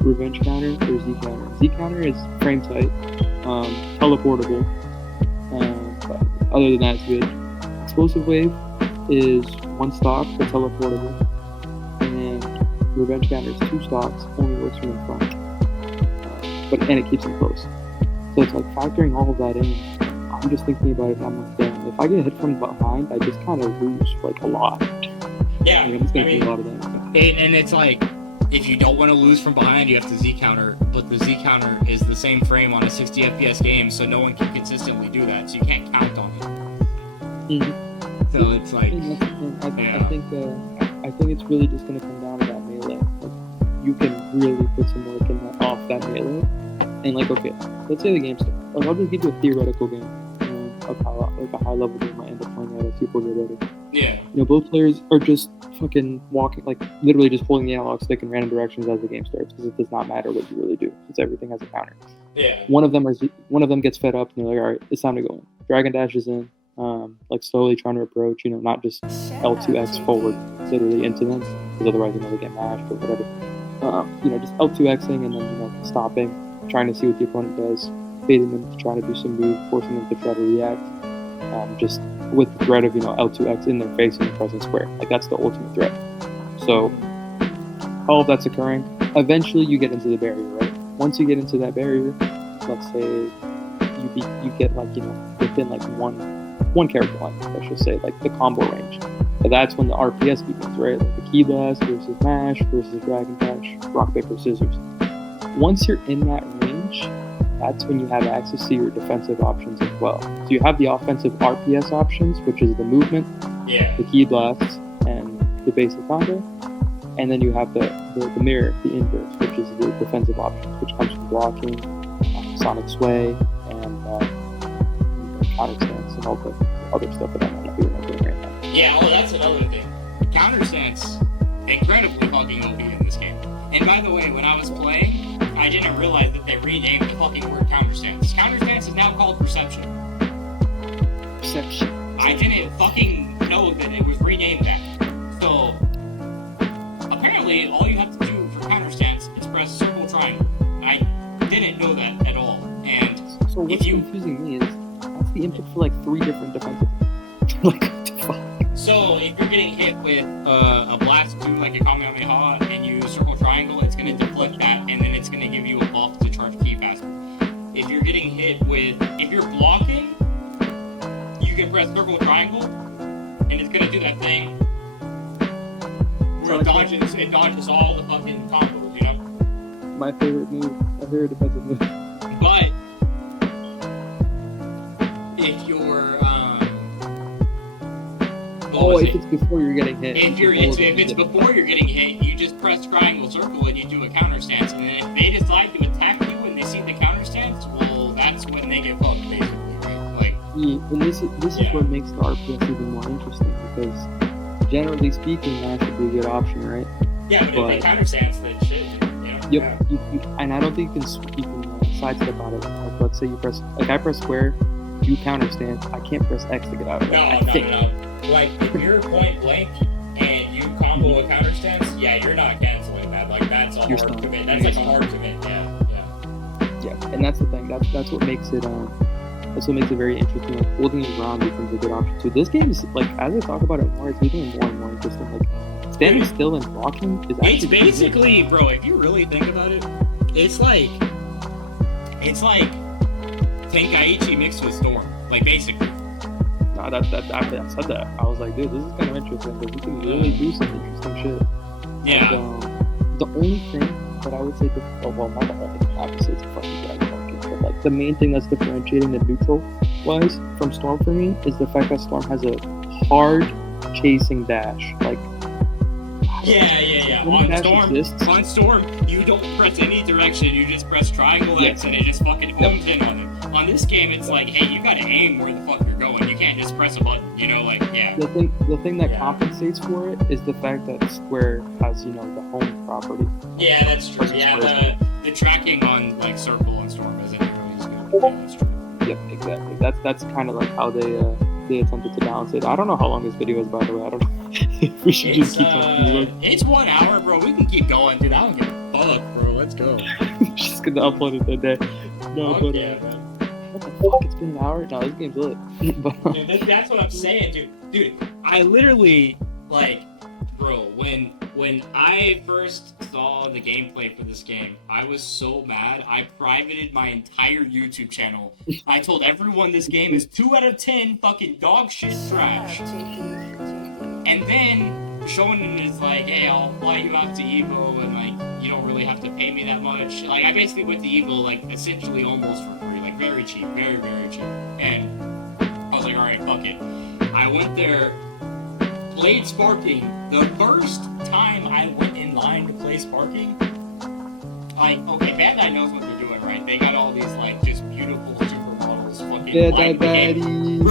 Revenge counter, or Z counter. Z counter is frame tight, teleportable, but other than that it's good. Explosive Wave is 1 stock but teleportable, and Revenge counter is 2 stocks, only works from in front. And it keeps them close. So it's like factoring all of that in. I'm just thinking about it, and I'm like, damn, if I get hit from behind, I just kind of lose like a lot. Yeah, I'm just gonna do a lot of that. And it's like, if you don't want to lose from behind, you have to Z counter, but the Z counter is the same frame on a 60 FPS game, so no one can consistently do that, so you can't count on it. Mm-hmm. So it's like, I think it's really just gonna come down to that melee. Like, you can really put some work in off that melee. And like, okay, let's say the game starts. Like, I'll just give you a theoretical game of how like a high level game might end up playing out as people get better. Yeah. Both players are just fucking walking, like literally just holding the analog stick in random directions as the game starts, because it does not matter what you really do, because everything has a counter. Yeah. One of them gets fed up and they're like, all right, it's time to go in. DragonDash is in, like slowly trying to approach, not just L2X forward, literally into them, because otherwise they get mashed or whatever. Just L2Xing and then, stopping, trying to see what the opponent does, baiting them to try to do some move, forcing them to try to react, just with the threat of, L2X in their face in the present square. Like, that's the ultimate threat. So, all of that's occurring. eventually you get into the barrier, right? Once you get into that barrier, let's say you get like, you know, within like one character line, let's just say like the combo range. But that's when the RPS begins, right? Like the key blast versus mash versus DragonDash, rock paper scissors. Once you're in that range, that's when you have access to your defensive options as well. So you have the offensive RPS options, which is the movement, the key blast, and the basic combo. And then you have the mirror, the inverse, which is the defensive options, which comes from blocking, sonic sway, and counter stance, and all the other stuff that I'm not remembering right now. Yeah, that's another thing. Counter stance, incredibly fucking OP in this game. And by the way, when I was playing, I didn't realize that they renamed the fucking word counter stance. Counter stance is now called perception. Perception. I didn't fucking know that it was renamed that. So, apparently, all you have to do for counter stance is press circle triangle. I didn't know that at all. And so what's confusing me is that's the input for like 3 different defensive. Like, what the fuck? So, if you're getting hit with a blast 2, like a Kamehameha, and you circle triangle, it's going to deflect that, and then it's going to give you a buff to charge ki faster. If you're getting hit with, if you're blocking, you can press circle triangle, and it's going to do that thing where it dodges all the fucking combos, you know? My favorite move, my favorite defensive move. But if you're if it's before you're getting hit. If it's before you're getting hit, you just press triangle circle and you do a counter stance. And then if they decide to attack you and they see the counter stance, well, that's when they get fucked, basically, right? Like, yeah, and this is what makes the RPS even more interesting, because generally speaking, that should be a good option, right? Yeah, but if they counter stance, then shit, you know? Yep, yeah. And I don't think you can sidestep on it. Like, let's say you press, like I press square, you counter stance, I can't press X to get out of it. No. Like, if you're point blank and you combo a counter stance, yeah, you're not canceling that. Like, that's a hard commit. That's like a hard commit. Yeah. And that's the thing. That's what makes it. That's what makes it very interesting. Like, holding your ground becomes a good option too. This game is, like, as I talk about it more, it's becoming more and more interesting. Like, standing still and blocking is actually. It's basically, bro. If you really think about it, it's like Tenkaichi mixed with Storm. Like, basically. No, that after I said that, I was like, dude, this is kind of interesting because we can really do some interesting shit. Yeah. And, the only thing that I would say, well, not the only thing, obviously it's a fucking Dragon Ball game, but like the main thing that's differentiating the neutral wise from Storm for me is the fact that Storm has a hard chasing dash. Like, yeah. On Storm, you don't press any direction. You just press triangle X, and it just fucking homes in on it. On this game, it's like, hey, you gotta aim where the fuck you're going. You can't just press a button. You know, like, yeah. The thing that compensates for it is the fact that Square has, you know, the home property. Yeah, that's true. Yeah, the tracking on like Circle and Storm isn't really as good. Yeah, that's true. Yep, exactly. That's kind of like how they attempted to balance it. I don't know how long this video is, by the way. I don't know if we should just keep talking. It's 1 hour, bro. We can keep going, dude. I don't give a fuck, bro. Let's go. Just gonna upload it that day. No, fuck but yeah, man. What the fuck? It's been an hour? No, this game's lit. Dude, that's what I'm saying, dude. I literally, like, bro, when I first saw the gameplay for this game, I was so mad. I privated my entire YouTube channel. I told everyone this game is 2 out of 10 fucking dog shit trash. And then Shonen is like, hey, I'll fly you out to Evo, and like, you don't really have to pay me that much. Like, I basically went to Evo, like, essentially almost for free. Like, very cheap, very, very cheap. And I was like, alright, fuck it. I went there, played Sparking. The first time I went in line to play Sparking, like, okay, Bandai knows what they're doing, right? They got all these, like, just beautiful supermodels fucking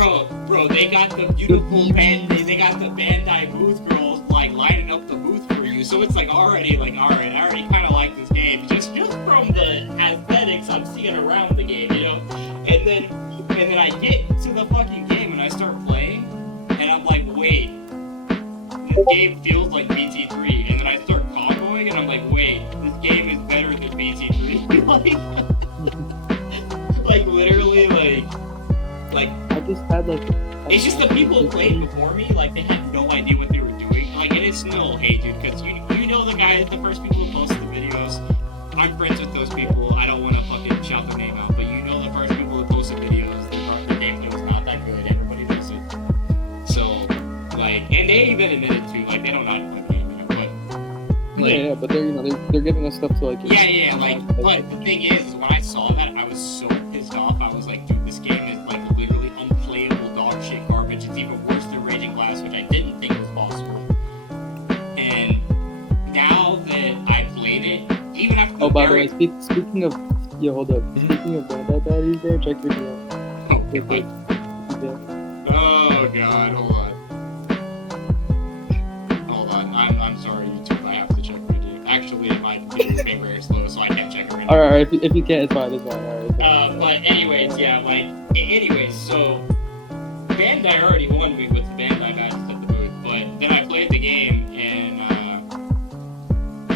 Bro, they got the beautiful they got the Bandai booth girls, like, lining up the booth for you. So it's like, already, like, alright, I already kind of like this game. Just from the aesthetics I'm seeing around the game, you know? And then I get to the fucking game and I start playing, and I'm like, wait, this game feels like BT3, and then I start comboing, and I'm like, wait, this game is better than BT3. like literally, like I just had like. It's just the people who played before me, like, they had no idea what they were doing. Like, and it's no hate, dude, because you know the guys, the first people who posted the videos. I'm friends with those people. I don't want to fucking shout their name out, but you know the first people that posted videos, their gameplay was not that good. Everybody knows it. So, like, and they even admitted to, like, they don't know how to play the game, you know, but... Like, yeah, but they're, you know, they're giving us stuff to, like... Yeah, like, but the thing is when I saw that, I was so pissed off. I was like, dude, this game is, like, literally unplayable dog shit garbage. It's even worse than Raging Glass, which I didn't think was possible. And now that I played it, even after Oh, by the way, speaking of... Yo, hold up. Speaking of Bandai baddies, bro, check your deal. Oh, God. Oh, God, hold on. I'm sorry, YouTube, I have to check my deal. Actually, my computer is being very slow, so I can't check it right now. Alright, if you can't, it's fine, alright. But anyways, yeah, like, so, Bandai already won me with the Bandai badges at the booth, but then I played the game, and,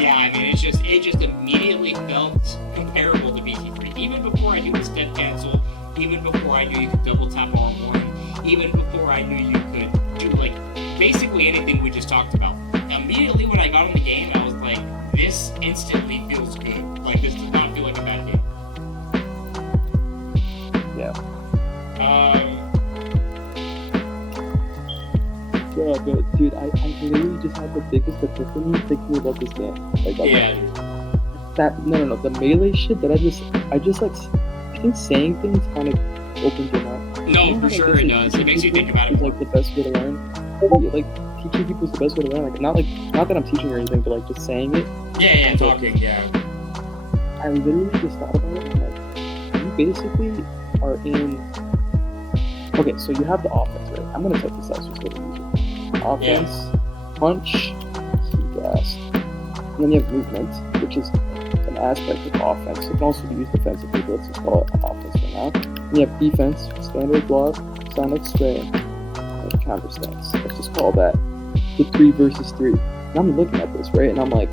yeah, I mean, it just immediately felt comparable to BT3. Even before I knew the step cancel, even before I knew you could double tap R1, even before I knew you could do, like, basically anything we just talked about. Immediately when I got on the game, I was like, this instantly feels good. Like, this does not feel like a bad game. Yeah. Yeah, but dude, I literally just had the biggest epiphany thinking about this game. Like, yeah. No, the melee shit that I just like, I think saying things kind of opens your mouth. No, for sure it does. It makes you think about it more. Like, the best way to learn. Like, teaching people is the best way to learn. Like, not that I'm teaching or anything, but like just saying it. Yeah, talking, yeah. I literally just thought about it, and I'm like, you basically are in... Okay, so you have the offense, right? I'm gonna type this out so it's really easy. Offense, punch, key gas. And then you have movement, which is an aspect of offense. It can also be used defensively, but let's just call it offense for now. And you have defense, standard block, sonic strain, and counter stance. Let's just call that the 3 versus 3. And I'm looking at this, right? And I'm like,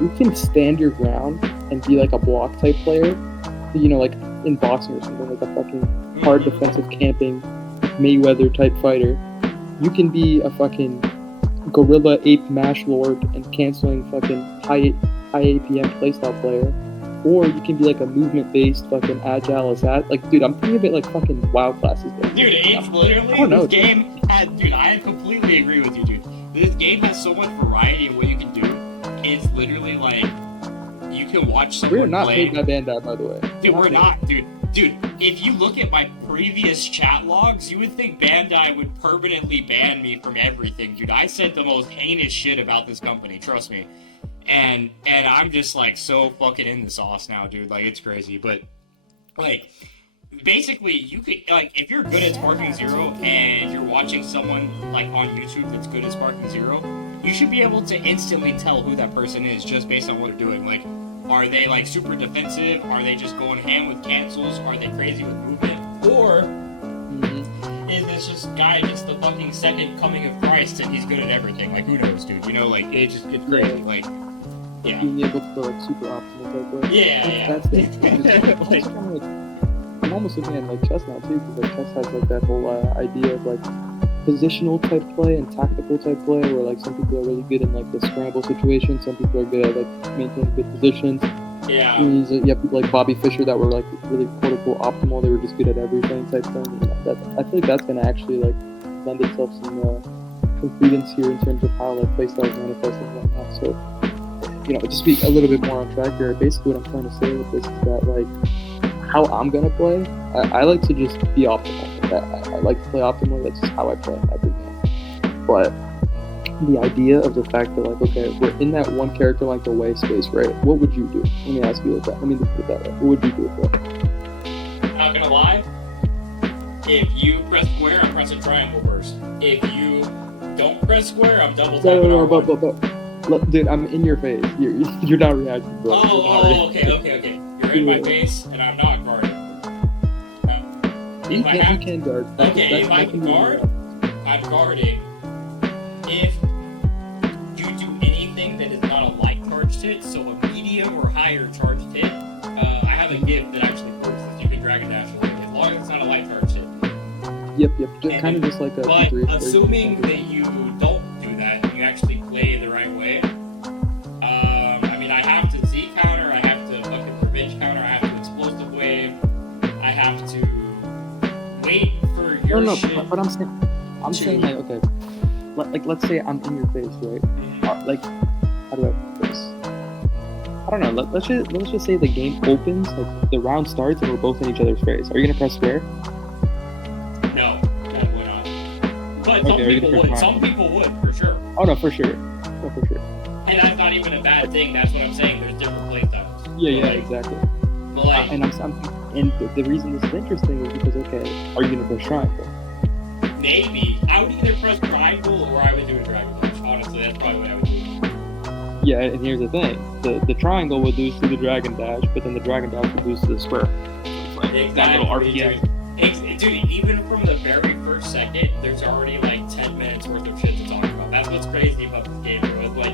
you can stand your ground and be like a block type player, you know, like in boxing or something, like a fucking hard defensive camping Mayweather type fighter. You can be a fucking gorilla ape mash lord and canceling fucking high APM playstyle player, or you can be like a movement based fucking agile as that. Like, dude, I'm thinking of it like fucking WoW classes. Dude, it's literally this game has. Dude, I completely agree with you, dude. This game has so much variety in what you can do. It's literally like you can watch someone play. We're not paid by Bandai, by the way. Dude, we're not, dude. Dude, if you look at my previous chat logs, you would think Bandai would permanently ban me from everything, dude. I said the most heinous shit about this company, trust me. And I'm just, like, so fucking in the sauce now, dude. Like, it's crazy. But, like, basically, you could, like, if you're good at Sparking Zero and you're watching someone, like, on YouTube that's good at Sparking Zero, you should be able to instantly tell who that person is just based on what they're doing. Like, are they, like, super defensive? Are they just going ham with cancels? Are they crazy with movement? Or is this just guy just the fucking second coming of Christ and he's good at everything? Like, who knows, dude? You know, like, it's crazy. Like, yeah. Being able to go, like, super optimal type of... Yeah. That's the like, I'm almost looking at, like, chess now, too, because, like, chess has, like, that whole idea of, like, positional type play and tactical type play, where, like, some people are really good in, like, the scramble situation, some people are good at, like, maintaining good positions. Yeah. You have people like Bobby Fischer that were, like, really quote-unquote optimal, they were just good at everything type thing. You know, I feel like that's going to actually, like, lend itself some credence here in terms of how, like, playstyles manifest and whatnot. So, you know, just be a little bit more on track here. Basically what I'm trying to say with this is that, like, how I'm going to play, I like to just be optimal. I like to play optimal, that's just how I play every game. But the idea of the fact that, like, okay, we're in that one character length away space, right? What would you do? Let me ask you that. Let me put it that way. What would you do with that? Not gonna lie, if you press square, I'm pressing triangle first. If you don't press square, I'm double tapping R1. But, dude, I'm in your face. You're not reacting, bro. Okay. You're in my face, and I'm not guarding. You can guard. If I can guard, I'm guarding. If you do anything that is not a light charged hit, so a medium or higher charged hit, I have a gift that actually proves this. You can DragonDash away, as long as it's not a light charged hit. Yep. Just like a. But assuming that you don't do that, and you actually play the right way, I mean, I have to your no, shit. but I'm saying like, okay, let's say I'm in your face, right? Like, how do I put this? I don't know. Let's just say the game opens, like the round starts, and we're both in each other's face. Are you gonna press square? No, definitely not. But some Okay, people would. Some people would, for sure. Oh no, for sure. Oh, for sure. And that's not even a bad thing. That's what I'm saying. There's different playstyles. Yeah, exactly. But like, and the reason this is interesting is because, okay, are you gonna press triangle? maybe I would either press triangle or I would do a DragonDash. Honestly, that's probably what I would do. Yeah, and here's the thing: the triangle would lose to the DragonDash, but then the DragonDash would lose to the square. Like Exactly, that little RPS. Dude, even from the very first second, there's already like 10 minutes worth of shit to talk about. That's what's crazy about this game. It was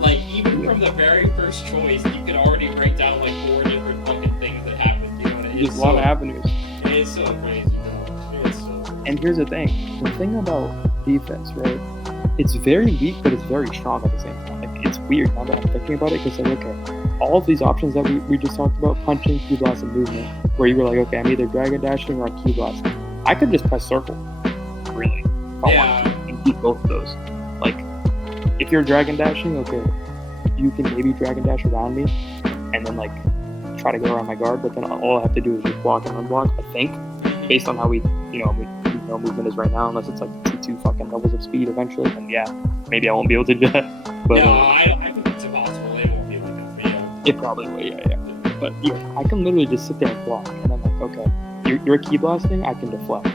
like even from the very first choice, you could already break down like 4 different fucking things that happened. You know, and There's a lot of avenues. It is so crazy, though. It's so crazy. And here's the thing: the thing about defense, right? It's very weak, but it's very strong at the same time. Like, it's weird now that I'm thinking about it, because like, okay, all of these options that we just talked about, punching, key blast, and movement, where you were like, okay, I'm either dragon dashing or I'm key blasting. I could just press circle, really, if I want to, and keep both of those. Like, if you're dragon dashing, okay, you can maybe dragon dash around me, and then like try to go around my guard, but then all I have to do is just block and unblock, I think, based on how we know movement is right now, unless it's like T2 fucking levels of speed eventually, and yeah, maybe I won't be able to do that. But no, I think it's impossible. It won't be like that for you. It probably will, yeah. But yeah, I can literally just sit there and block, and I'm like, okay, you're key blasting, I can deflect.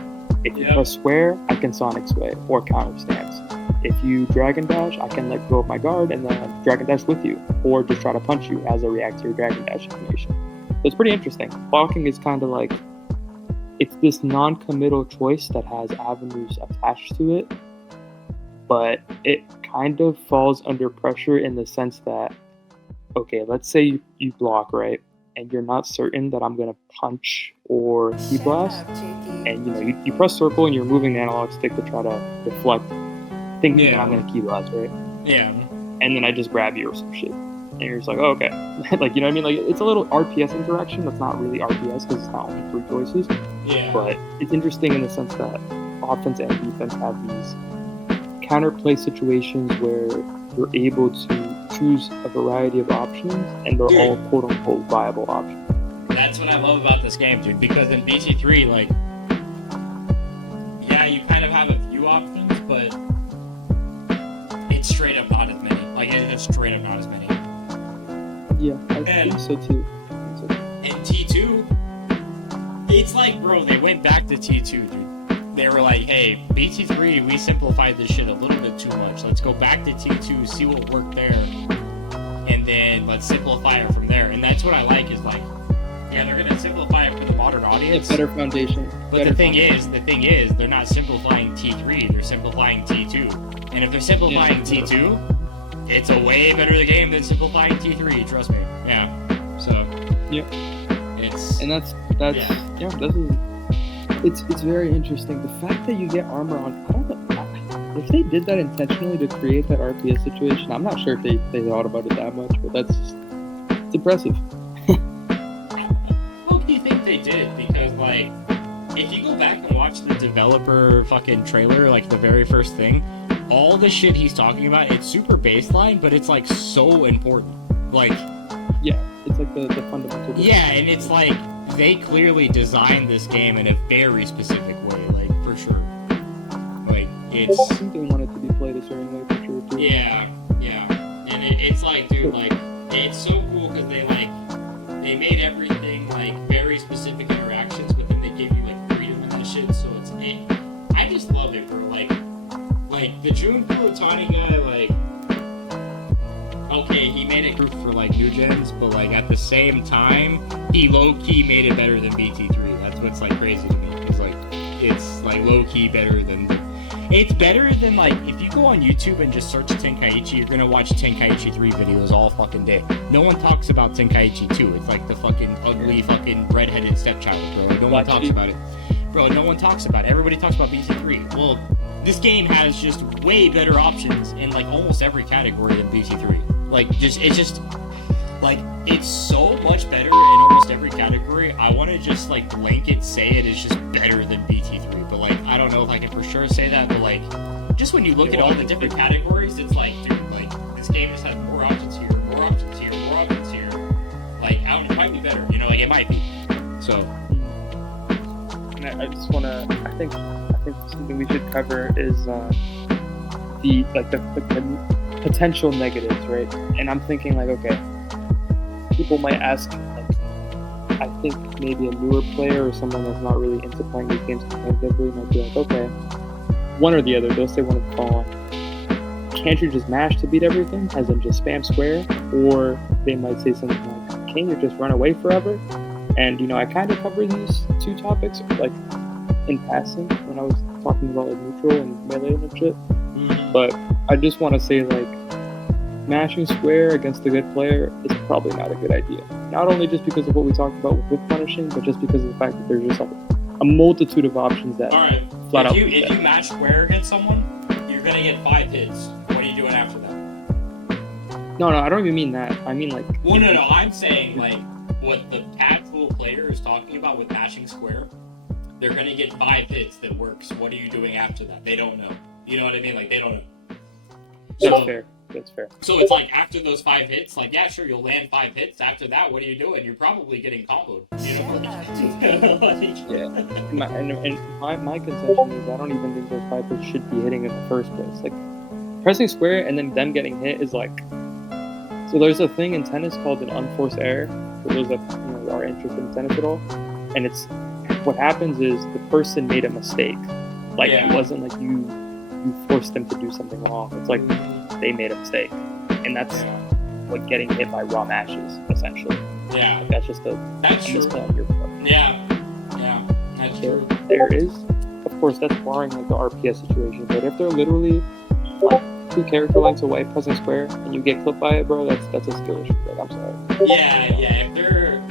If you press square, I can Sonic Sway or counter stance. If you Dragon Dash, I can let go of my guard and then Dragon Dash with you, or just try to punch you as I react to your Dragon Dash information. So it's pretty interesting. Blocking is kind of like, it's this non-committal choice that has avenues attached to it, but it kind of falls under pressure in the sense that, okay, let's say you block, right? And you're not certain that I'm going to punch or key blast, and you press circle and you're moving the analog stick to try to deflect, thinking that I'm going to key blast, right? Yeah. And then I just grab you or some shit. And you're just like, oh, okay. Like, you know what I mean? Like, it's a little RPS interaction that's not really RPS because it's not only 3 choices. Yeah. But it's interesting in the sense that offense and defense have these counterplay situations where you're able to choose a variety of options, and they're all quote-unquote viable options. That's what I love about this game, dude, because in BT3, like, yeah, you kind of have a few options, but it's straight up not as many. Like, it's just straight up not as many. Yeah, I think so too. In T2, it's like, bro, they went back to T2, dude. They were like, hey, BT3, we simplified this shit a little bit too much. Let's go back to T2, see what worked there, and then let's simplify it from there. And that's what I like, is like, yeah, they're gonna simplify it for the modern audience. A better foundation. But the thing is, they're not simplifying T3, they're simplifying T2. And if they're simplifying T2, it's a way better game than simplifying T3, trust me. Yeah. So. Yep. It's it's very interesting. The fact that you get armor on, I don't know if they did that intentionally to create that RPS situation. I'm not sure if they thought about it that much, but it's impressive. How do you think they did? Because like, if you go back and watch the developer fucking trailer, like the very first thing, all the shit he's talking about, it's super baseline, but it's like so important. Like, yeah, it's like the fundamental. Yeah, and it's like they clearly designed this game in a very specific way, like for sure. Like it's. I think they wanted to be played a certain way for sure too. Yeah, and it's like, dude, like it's so cool because they made everything like very specific interactions, but then they gave you like freedom in that shit. So I just love it, bro. Like the Jun Kurotani guy, like, okay, he made it for like new gens, but like at the same time, he low-key made it better than BT3. That's what's like crazy to me. It's like low-key better than, it's better than like, if you go on YouTube and just search Tenkaichi, you're gonna watch Tenkaichi 3 videos all fucking day. No one talks about Tenkaichi 2. It's like the fucking ugly fucking redheaded stepchild, bro. Like, no one talks about it. Bro, no one talks about it. Everybody talks about BT3. Well, this game has just way better options in like almost every category than BT3. Like, it's just like, it's so much better in almost every category. I want to just, like, blanket say it is just better than BT3, but, like, I don't know if I can for sure say that, but, like, just when you look at all the different categories, it's like, dude, like, this game just has more options here, more options here, more options here. Like, I don't know, it might be better, you know, like, it might be. So. And I just want to, I think something we should cover is the potential negatives, right? And I'm thinking, like, okay, people might ask, like, I think maybe a newer player or someone that's not really into playing these games competitively might be like, okay, one or the other, they'll say one of the following. Can't you just mash to beat everything, as in just spam square? Or they might say something like, can you just run away forever? And, you know, I kind of covered these two topics, like, in passing when I was talking about, like, neutral and melee and shit. But I just want to say, like, mashing square against a good player is probably not a good idea. Not only just because of what we talked about with punishing, but just because of the fact that there's just a multitude of options that flat out. If you mash square against someone, you're gonna get 5 hits. What are you doing after that? No, I don't even mean that. I mean, like. Well, no. I'm saying, like, what the casual player is talking about with mashing square, they're gonna get 5 hits that works. What are you doing after that? They don't know. You know what I mean? Like, they don't know. That's fair. So it's like, after those 5 hits, like, yeah, sure, you'll land 5 hits. After that, what are you doing? You're probably getting comboed. You know? Yeah. My contention is I don't even think those 5 hits should be hitting in the first place. Like, pressing square and then them getting hit is like. So there's a thing in tennis called an unforced error. For those that are interested in tennis at all, and it's what happens is the person made a mistake. Like, it wasn't like you forced them to do something wrong. It's like they made a mistake, and that's what getting hit by raw mashes essentially. Yeah, like, that's just a misplay on your part. Yeah, that's true. There is, of course, that's barring like the RPS situation. But if they're literally like 2 character lengths away pressing square and you get clipped by it, bro, that's a skill issue. Like, I'm sorry. Yeah.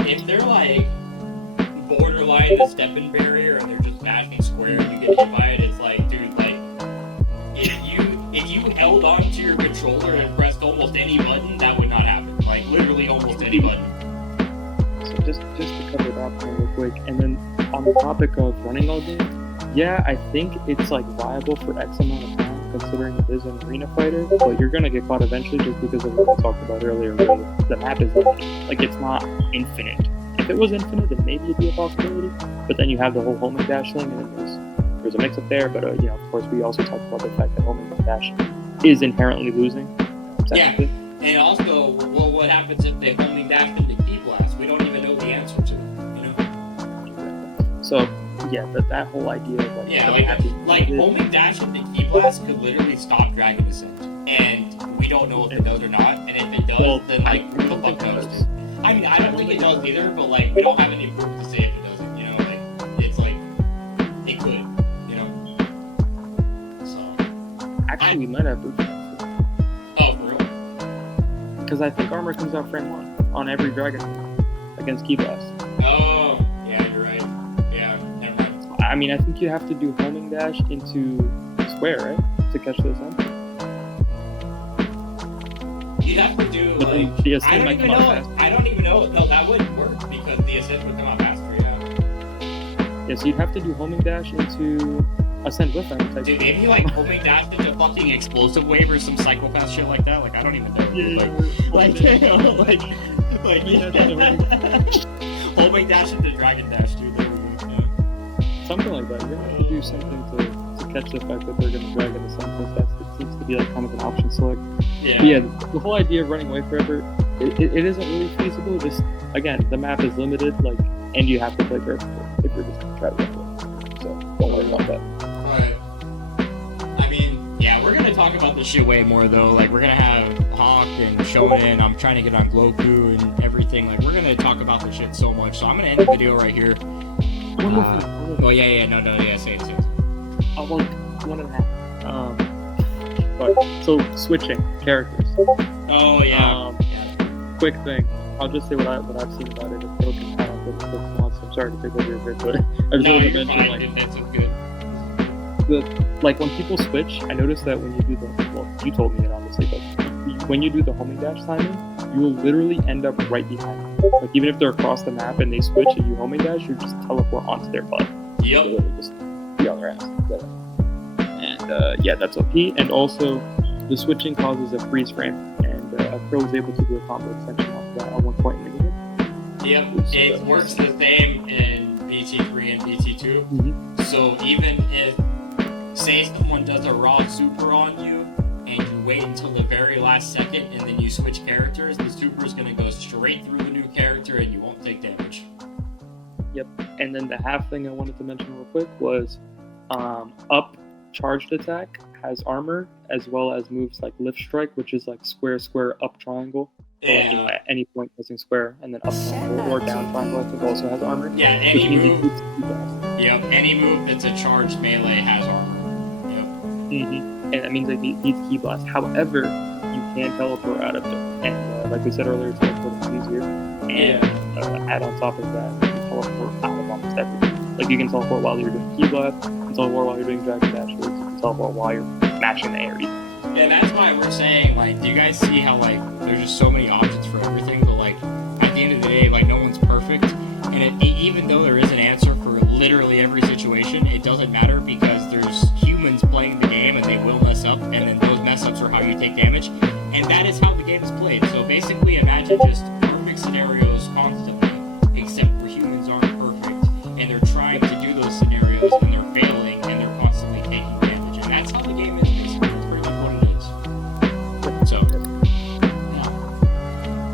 If they're like borderline the step-in barrier and they're just mashing square and you get hit by it, it's like, dude, like, if you held on to your controller and pressed almost any button, that would not happen. Like, literally almost any button. So just to cover that point real quick, and then on the topic of running all game, yeah, I think it's like viable for X amount of time, considering it is an arena fighter, but you're gonna get caught eventually just because of what we talked about earlier, where the map is like it's not infinite. If it was infinite, then maybe it'd be a possibility, but then you have the whole homing dash thing, and then there's a mix up there, but of course we also talked about the fact that homing dash is inherently losing. Yeah, and also, well, what happens if they homing dash into key blast? We don't even know the answer to it, you know? So, yeah, that whole idea of like homing dash into key blast could literally stop Dragon Descent, and we don't know if it does or not, and if it does, then like, who the fuck knows? I mean, I don't think it does either, but like, we don't have any proof to say if it doesn't, you know? Like, it's like, it could, you know? So. Actually, we might have proof. Oh, for real? Because I think armor comes out frame 1 on every dragon against key blast. Oh, yeah, you're right. Yeah, never mind. I mean, I think you have to do homing dash into square, right? To catch those up. You'd have to do, like, I don't even know. No, that wouldn't work because the assist would come out faster, yeah. Yeah, so you'd have to do homing dash into ascend whiff. Dude, maybe like homing dash into fucking explosive wave or some psychopath shit like that. Like, I don't even know. Homing dash into DragonDash, dude. There we go. Yeah. Something like that. You're gonna have to do something to catch the fact that they're gonna drag into something. It seems to be like kind of an option select. Yeah. But yeah, the whole idea of running away forever, it isn't really feasible. Just again, the map is limited, like, and you have to play careful if you're just gonna try to run away. So don't worry about that. Alright. I mean, yeah, we're gonna talk about this shit way more though. Like, we're gonna have Hawk and Shonen. I'm trying to get on Gloku and everything. Like, we're gonna talk about this shit so much. So I'm gonna end the video right here. One more thing. Oh yeah, say it. Oh, well, 1.5. But so switching characters. Oh yeah. Quick thing. I'll just say what I've seen about it. If Phil can add on quick thoughts. I'm sorry to take over your bit, but I just wanted to mention, like, that's good. Like when people switch, I noticed that when you do you told me it obviously, but when you do the homing dash timing, you will literally end up right behind them. Like, even if they're across the map and they switch and you homing dash, you just teleport onto their butt. Yep. Literally just the other ass. And yeah, that's OP. And also, the switching causes a freeze frame, and Crow was able to do a combo extension off of that at one point in the game. Yep, it works the same in BT3 and BT2. Mm-hmm. So even if, say someone does a raw super on you, and you wait until the very last second, and then you switch characters, the super is going to go straight through the new character, and you won't take damage. Yep, and then the half thing I wanted to mention real quick was up charged attack has armor, as well as moves like lift strike, which is like square, square, up triangle. So like, you know, at any point pressing square, and then up triangle or down triangle, I think also has armor. Yeah, any move. Yep, any move that's a charged melee has armor. Yep. Mm-hmm. And that means it needs Ki Blast. However, you can teleport out of it, and like we said earlier, teleporting is easier. And add on top of that, you can teleport out of almost everything. Like, you can teleport while you're doing Ki Blast, you can teleport while you're doing DragonDash, or you can teleport while you're mashing the area. And that's why we're saying, like, do you guys see how, like, there's just so many options for everything, but, like, at the end of the day, like, no one's perfect, and even though there is an answer for literally every situation, it doesn't matter, because there's humans playing the game, and they will mess up, and then those mess-ups are how you take damage, and that is how the game is played. So basically, imagine just perfect scenarios constantly, except for humans aren't perfect, and they're trying to do those scenarios, and they're failing, and they're constantly taking damage, and that's how the game is. So, yeah.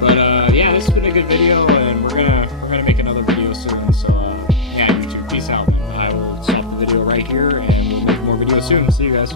But yeah, this has been a good video, and we're gonna make another video soon. So yeah, YouTube, peace out, man. I will stop the video right here, and we'll make more videos soon. See you guys.